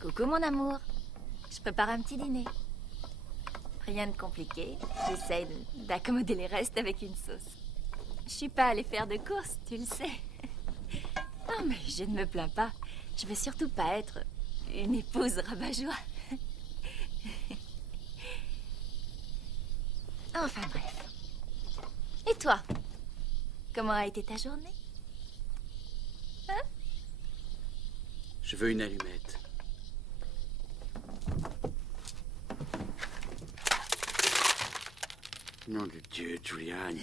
Coucou mon amour, je prépare un petit dîner. Rien de compliqué, j'essaie d'accommoder les restes avec une sauce. Je suis pas allée faire de courses, tu le sais. Non mais je ne me plains pas, je veux surtout pas être une épouse rabat-joie. Enfin bref. Et toi, comment a été ta journée? Hein? Je veux une allumette. Nom de Dieu, Julian.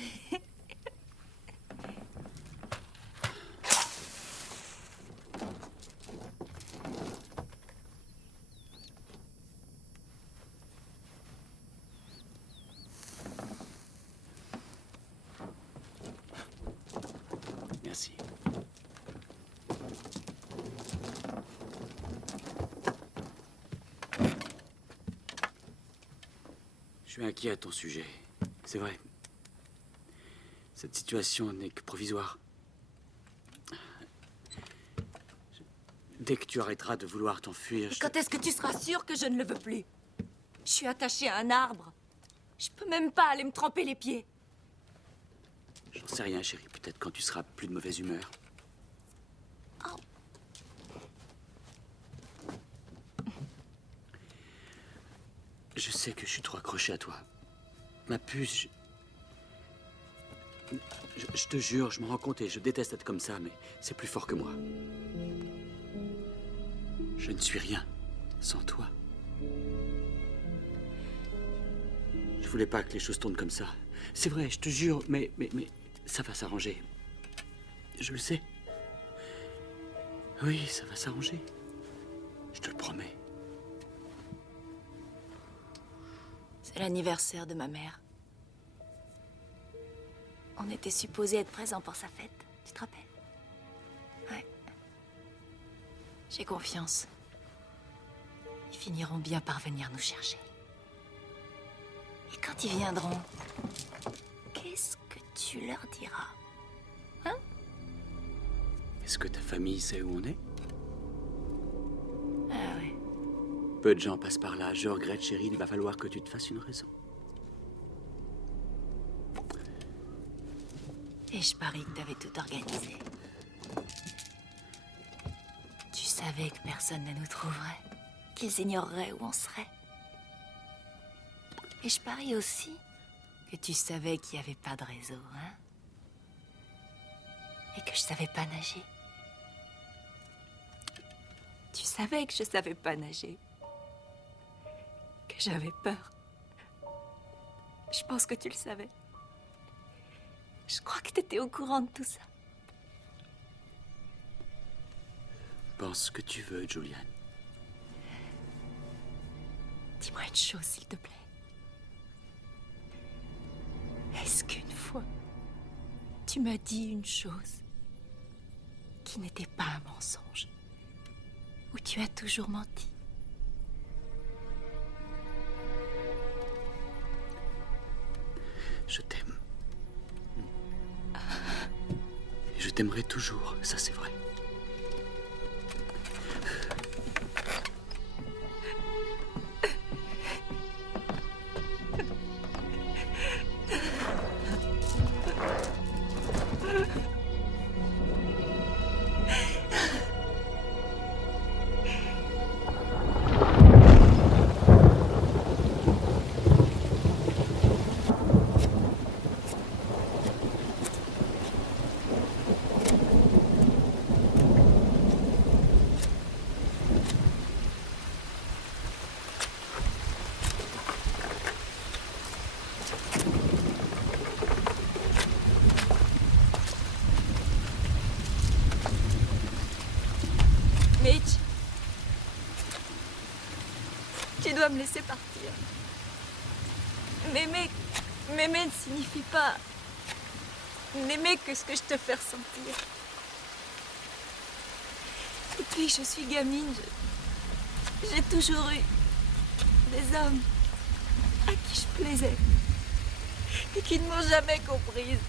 Merci. Je suis inquiet à ton sujet. C'est vrai. Cette situation n'est que provisoire. Dès que tu arrêteras de vouloir t'enfuir, Et quand est-ce que tu seras sûr que je ne le veux plus? Je suis attachée à un arbre. Je peux même pas aller me tremper les pieds. J'en sais rien, chérie. Peut-être quand tu seras plus de mauvaise humeur. Oh. Je sais que je suis trop accroché à toi. Ma puce, je te jure, je m'en rends compte et je déteste être comme ça, mais c'est plus fort que moi. Je ne suis rien sans toi. Je voulais pas que les choses tournent comme ça. C'est vrai, je te jure, mais ça va s'arranger. Je le sais. Oui, ça va s'arranger. Je te le promets. C'est l'anniversaire de ma mère. On était supposé être présents pour sa fête. Tu te rappelles? Ouais. J'ai confiance. Ils finiront bien par venir nous chercher. Et quand ils viendront, qu'est-ce que tu leur diras? Est-ce que ta famille sait où on est? Ah ouais. Peu de gens passent par là. Je regrette, chérie, il va falloir que tu te fasses une raison. Et je parie que t'avais tout organisé. Tu savais que personne ne nous trouverait, qu'ils ignoreraient où on serait. Et je parie aussi que tu savais qu'il n'y avait pas de réseau, hein? Et que je savais pas nager. Tu savais que je savais pas nager. Que j'avais peur. Je pense que tu le savais. Je crois que t'étais au courant de tout ça. Pense ce que tu veux, Julian. Dis-moi une chose, s'il te plaît. Est-ce qu'une fois, tu m'as dit une chose qui n'était pas un mensonge, ou tu as toujours menti? Je t'aime. Et je t'aimerai toujours, ça c'est vrai. Mitch, tu dois me laisser partir. M'aimer ne signifie pas n'aimer que ce que je te fais ressentir. Depuis que je suis gamine, j'ai toujours eu des hommes à qui je plaisais et qui ne m'ont jamais comprise.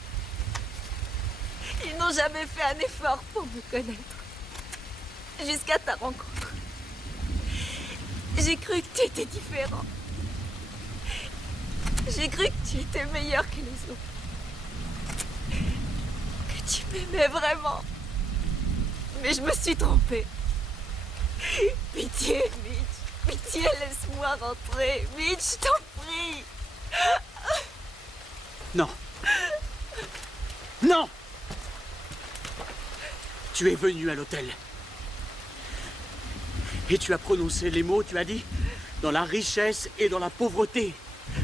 Ils n'ont jamais fait un effort pour me connaître. Jusqu'à ta rencontre. J'ai cru que tu étais différent. J'ai cru que tu étais meilleur que les autres. Que tu m'aimais vraiment. Mais je me suis trompée. Pitié, Mitch. Pitié, laisse-moi rentrer. Mitch, je t'en prie. Non. Non! Tu es venu à l'hôtel. Et tu as prononcé les mots, tu as dit, dans la richesse et dans la pauvreté.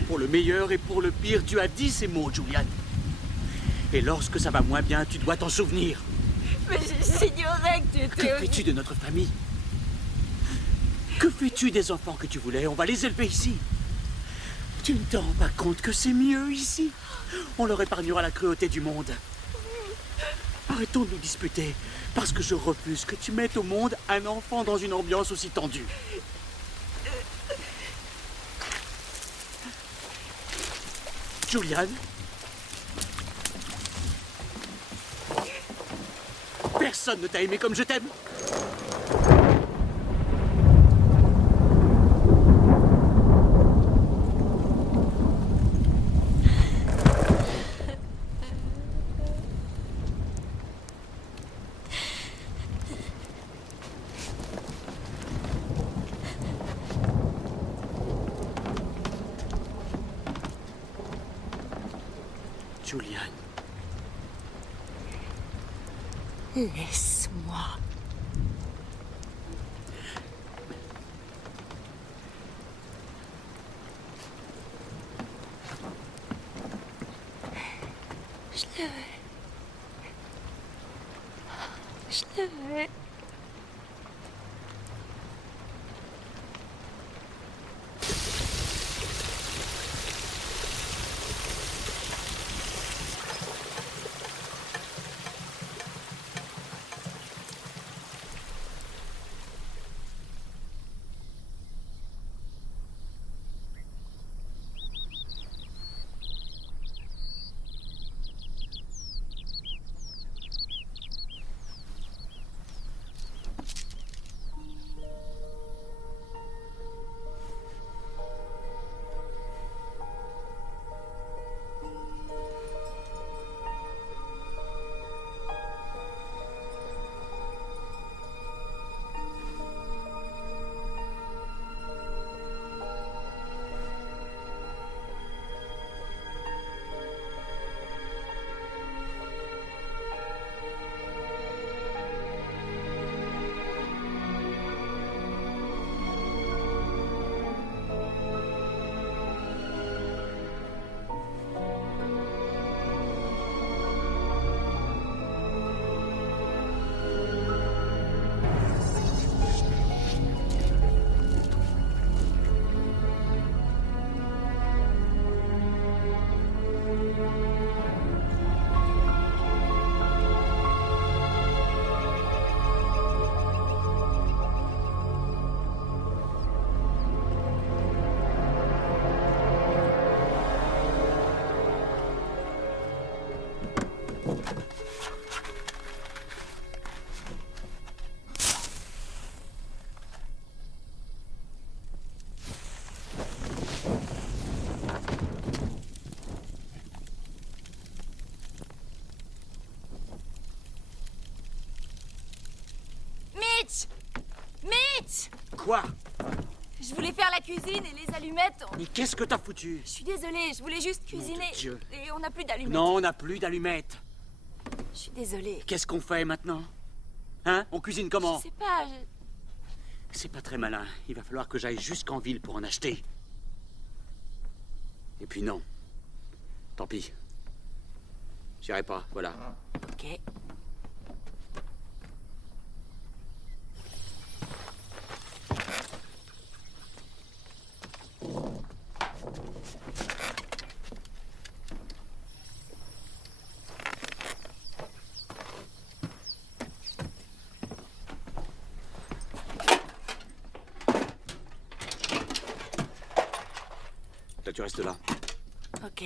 Pour le meilleur et pour le pire, tu as dit ces mots, Julian. Et lorsque ça va moins bien, tu dois t'en souvenir. Mais j'ignorais que tu étais... Que fais-tu de notre famille? Que fais-tu des enfants que tu voulais? On va les élever ici. Tu ne te rends pas compte que c'est mieux ici? On leur épargnera la cruauté du monde. Arrêtons de nous disputer, parce que je refuse que tu mettes au monde un enfant dans une ambiance aussi tendue. Julian? Personne ne t'a aimé comme je t'aime. Julian. Laisse-moi. Je le veux. Je le veux. Mitch! Mitch! Quoi? Je voulais faire la cuisine et les allumettes. Mais qu'est-ce que t'as foutu? Je suis désolée, je voulais juste cuisiner. de Dieu. Et on n'a plus d'allumettes. Non, on n'a plus d'allumettes. Je suis désolée. Qu'est-ce qu'on fait maintenant? Hein? On cuisine comment? Je sais pas, C'est pas très malin. Il va falloir que j'aille jusqu'en ville pour en acheter. Et puis non. Tant pis. J'irai pas, voilà. Ok. Toi, tu restes là. Ok.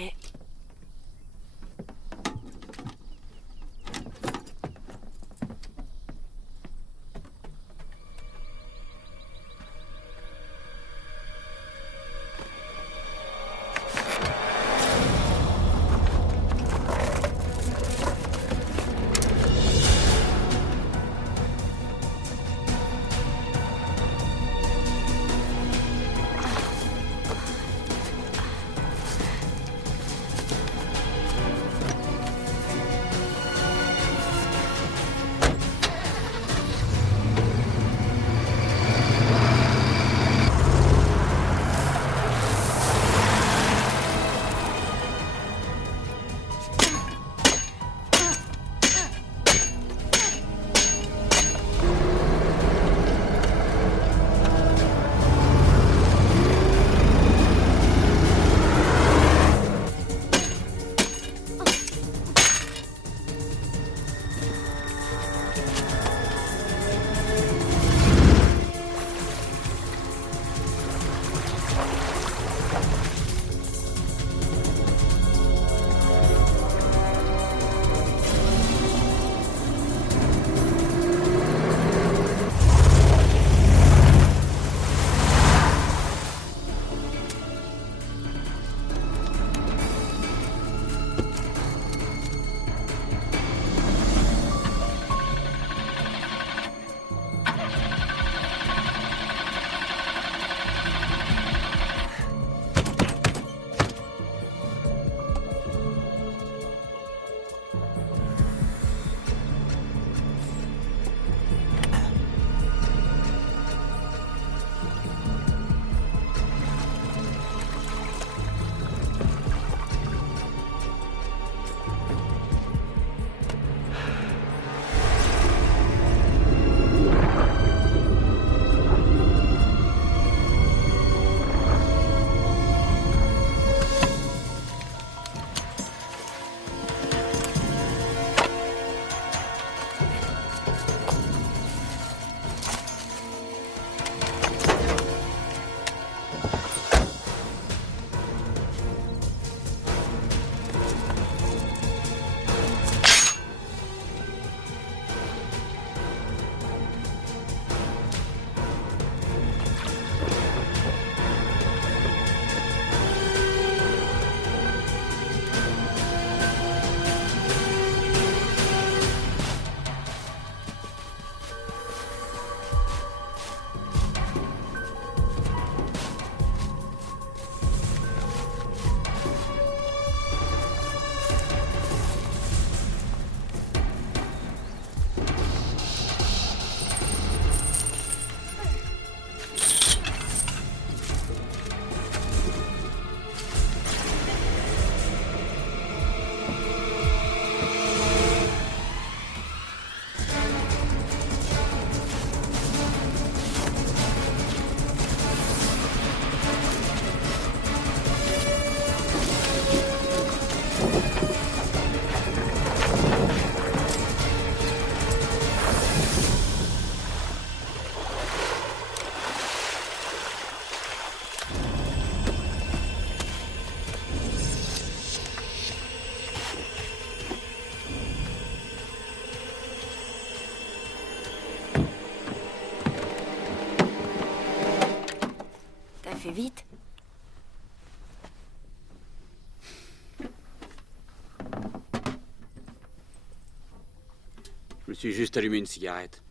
Je me suis juste allumé une cigarette.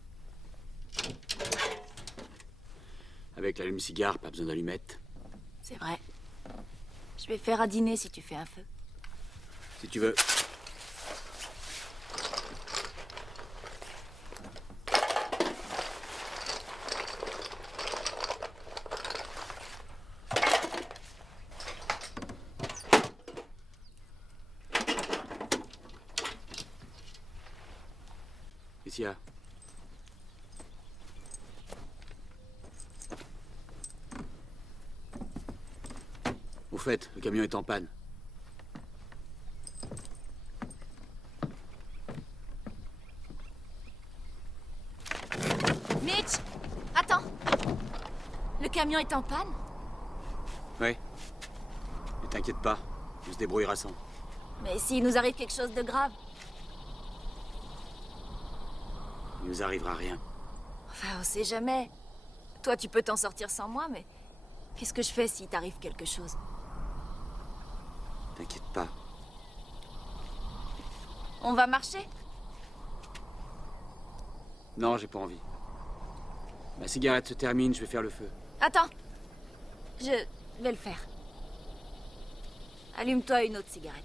Avec l'allume-cigare, pas besoin d'allumette. C'est vrai. Je vais faire à dîner si tu fais un feu. Si tu veux. Isia. Au fait, le camion est en panne. Mitch! Attends! Le camion est en panne? Ouais. Ne t'inquiète pas, on se débrouillera sans. Mais s'il nous arrive quelque chose de grave? Il nous arrivera rien. Enfin, on sait jamais. Toi, tu peux t'en sortir sans moi, mais... Qu'est-ce que je fais s'il t'arrive quelque chose? T'inquiète pas. On va marcher? Non, j'ai pas envie. Ma cigarette se termine, je vais faire le feu. Attends. Je vais le faire. Allume-toi une autre cigarette.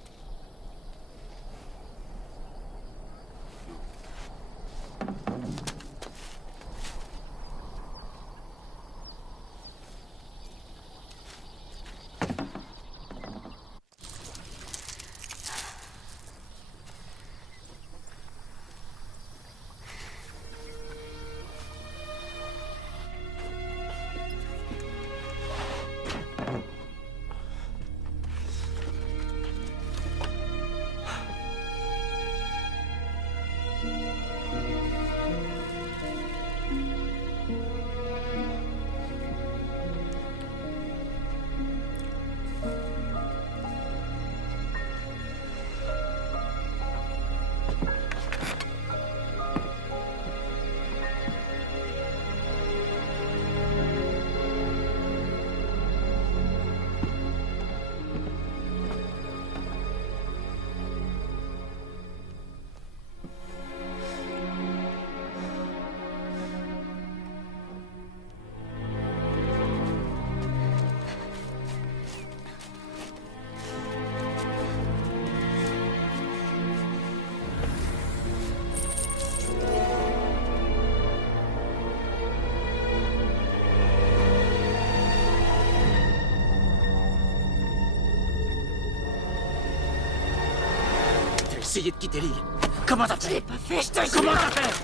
Essayez de quitter l'île. Comment t'as Je fait? l'ai pas fait, je te jure! Comment t'as fait?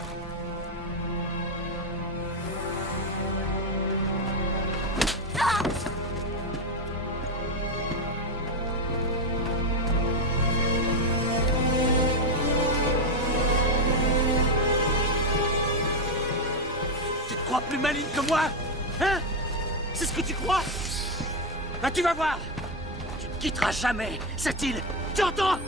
Tu te crois plus maligne que moi? Hein? C'est ce que tu crois? Bah tu vas voir! Tu ne quitteras jamais cette île! Tu entends?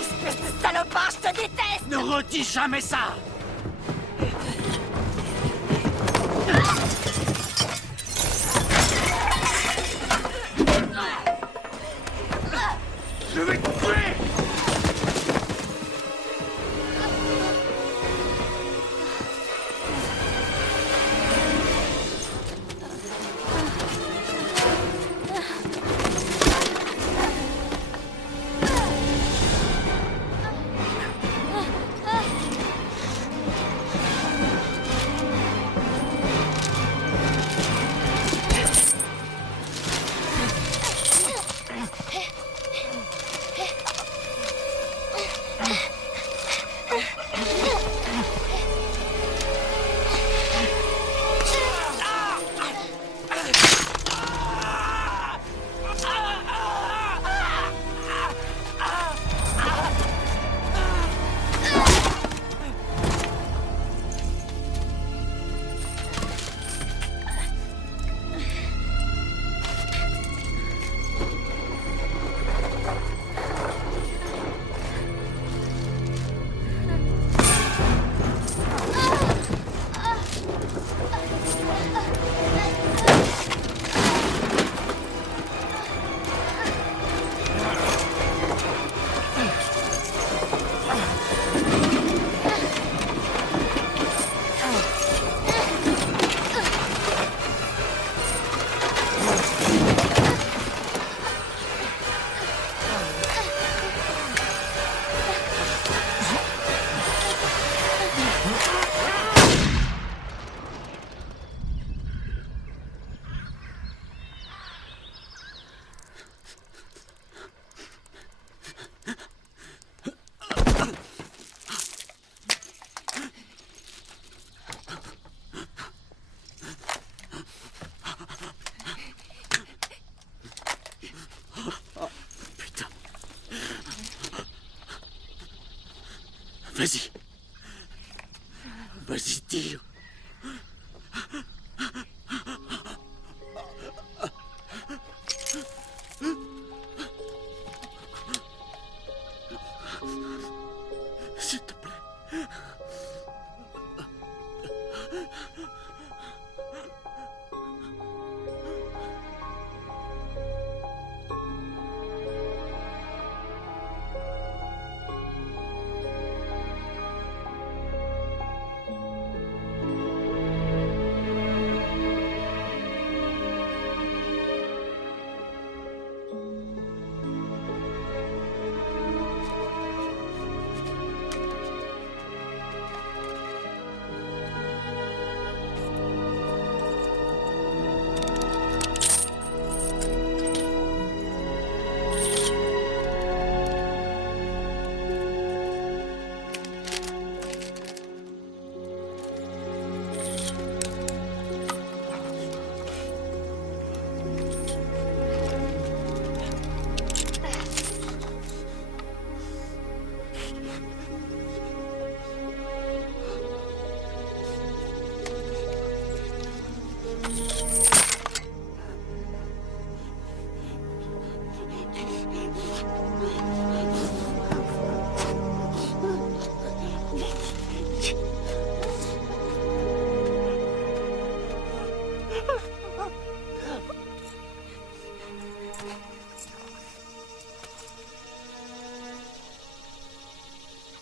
Espèce de salopard, je te déteste! Ne redis jamais ça! Je vais te tuer! Vas-y. Vas-y, tire. S'il te plaît.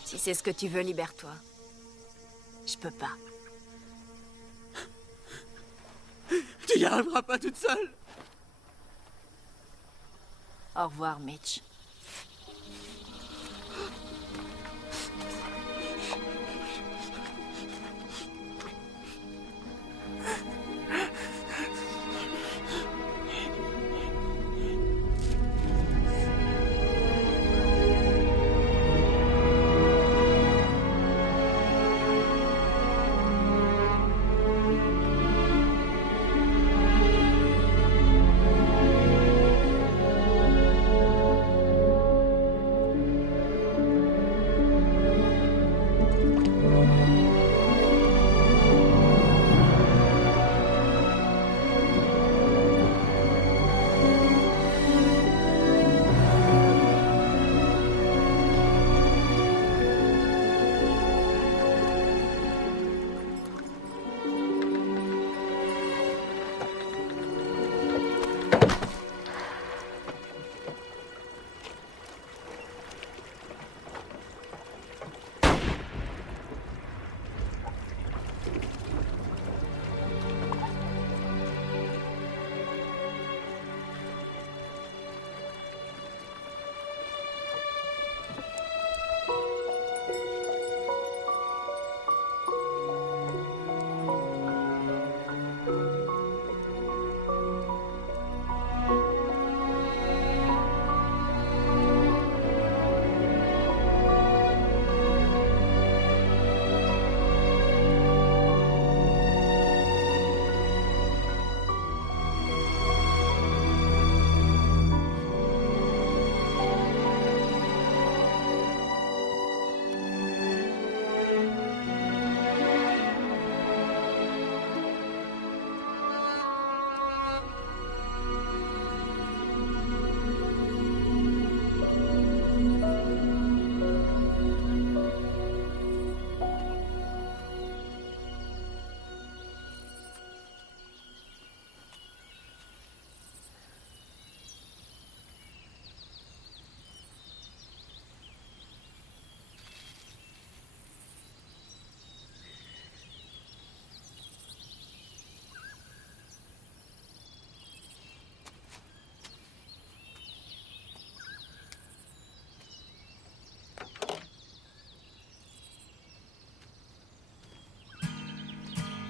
Si c'est ce que tu veux, libère-toi. Je peux pas. Tu n'y arriveras pas toute seule. Au revoir, Mitch.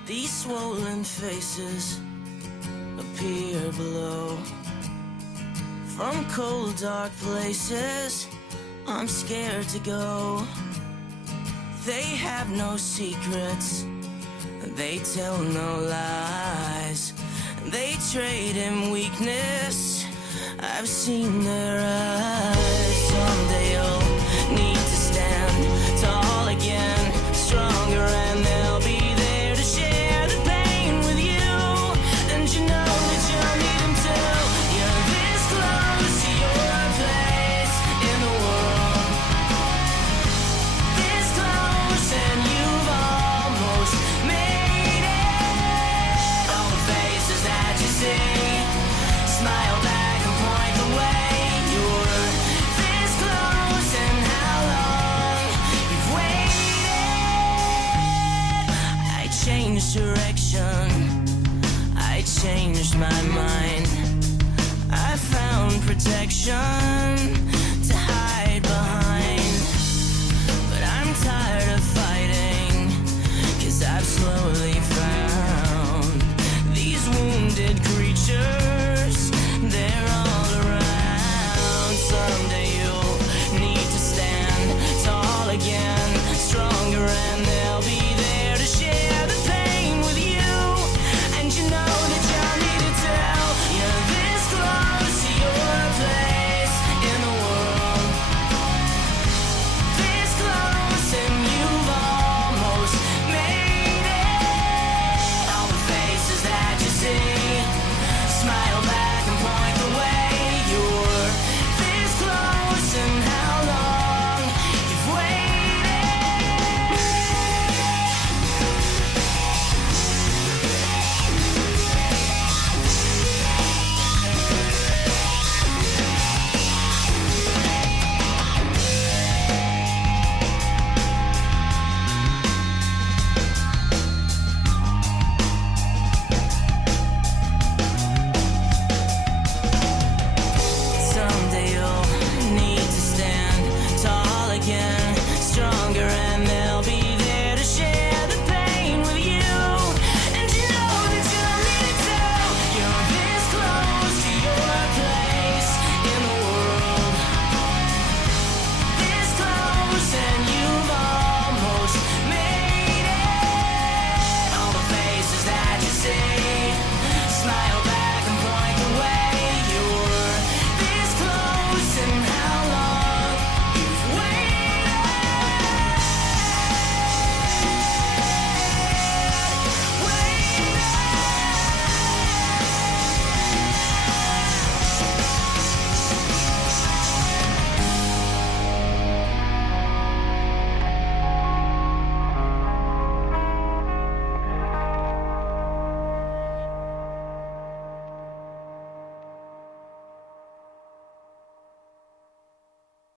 These swollen faces appear below. From cold, dark places, I'm scared to go. They have no secrets, they tell no lies. They trade in weakness, I've seen their eyes. Someday you'll need to stand tall again. protection.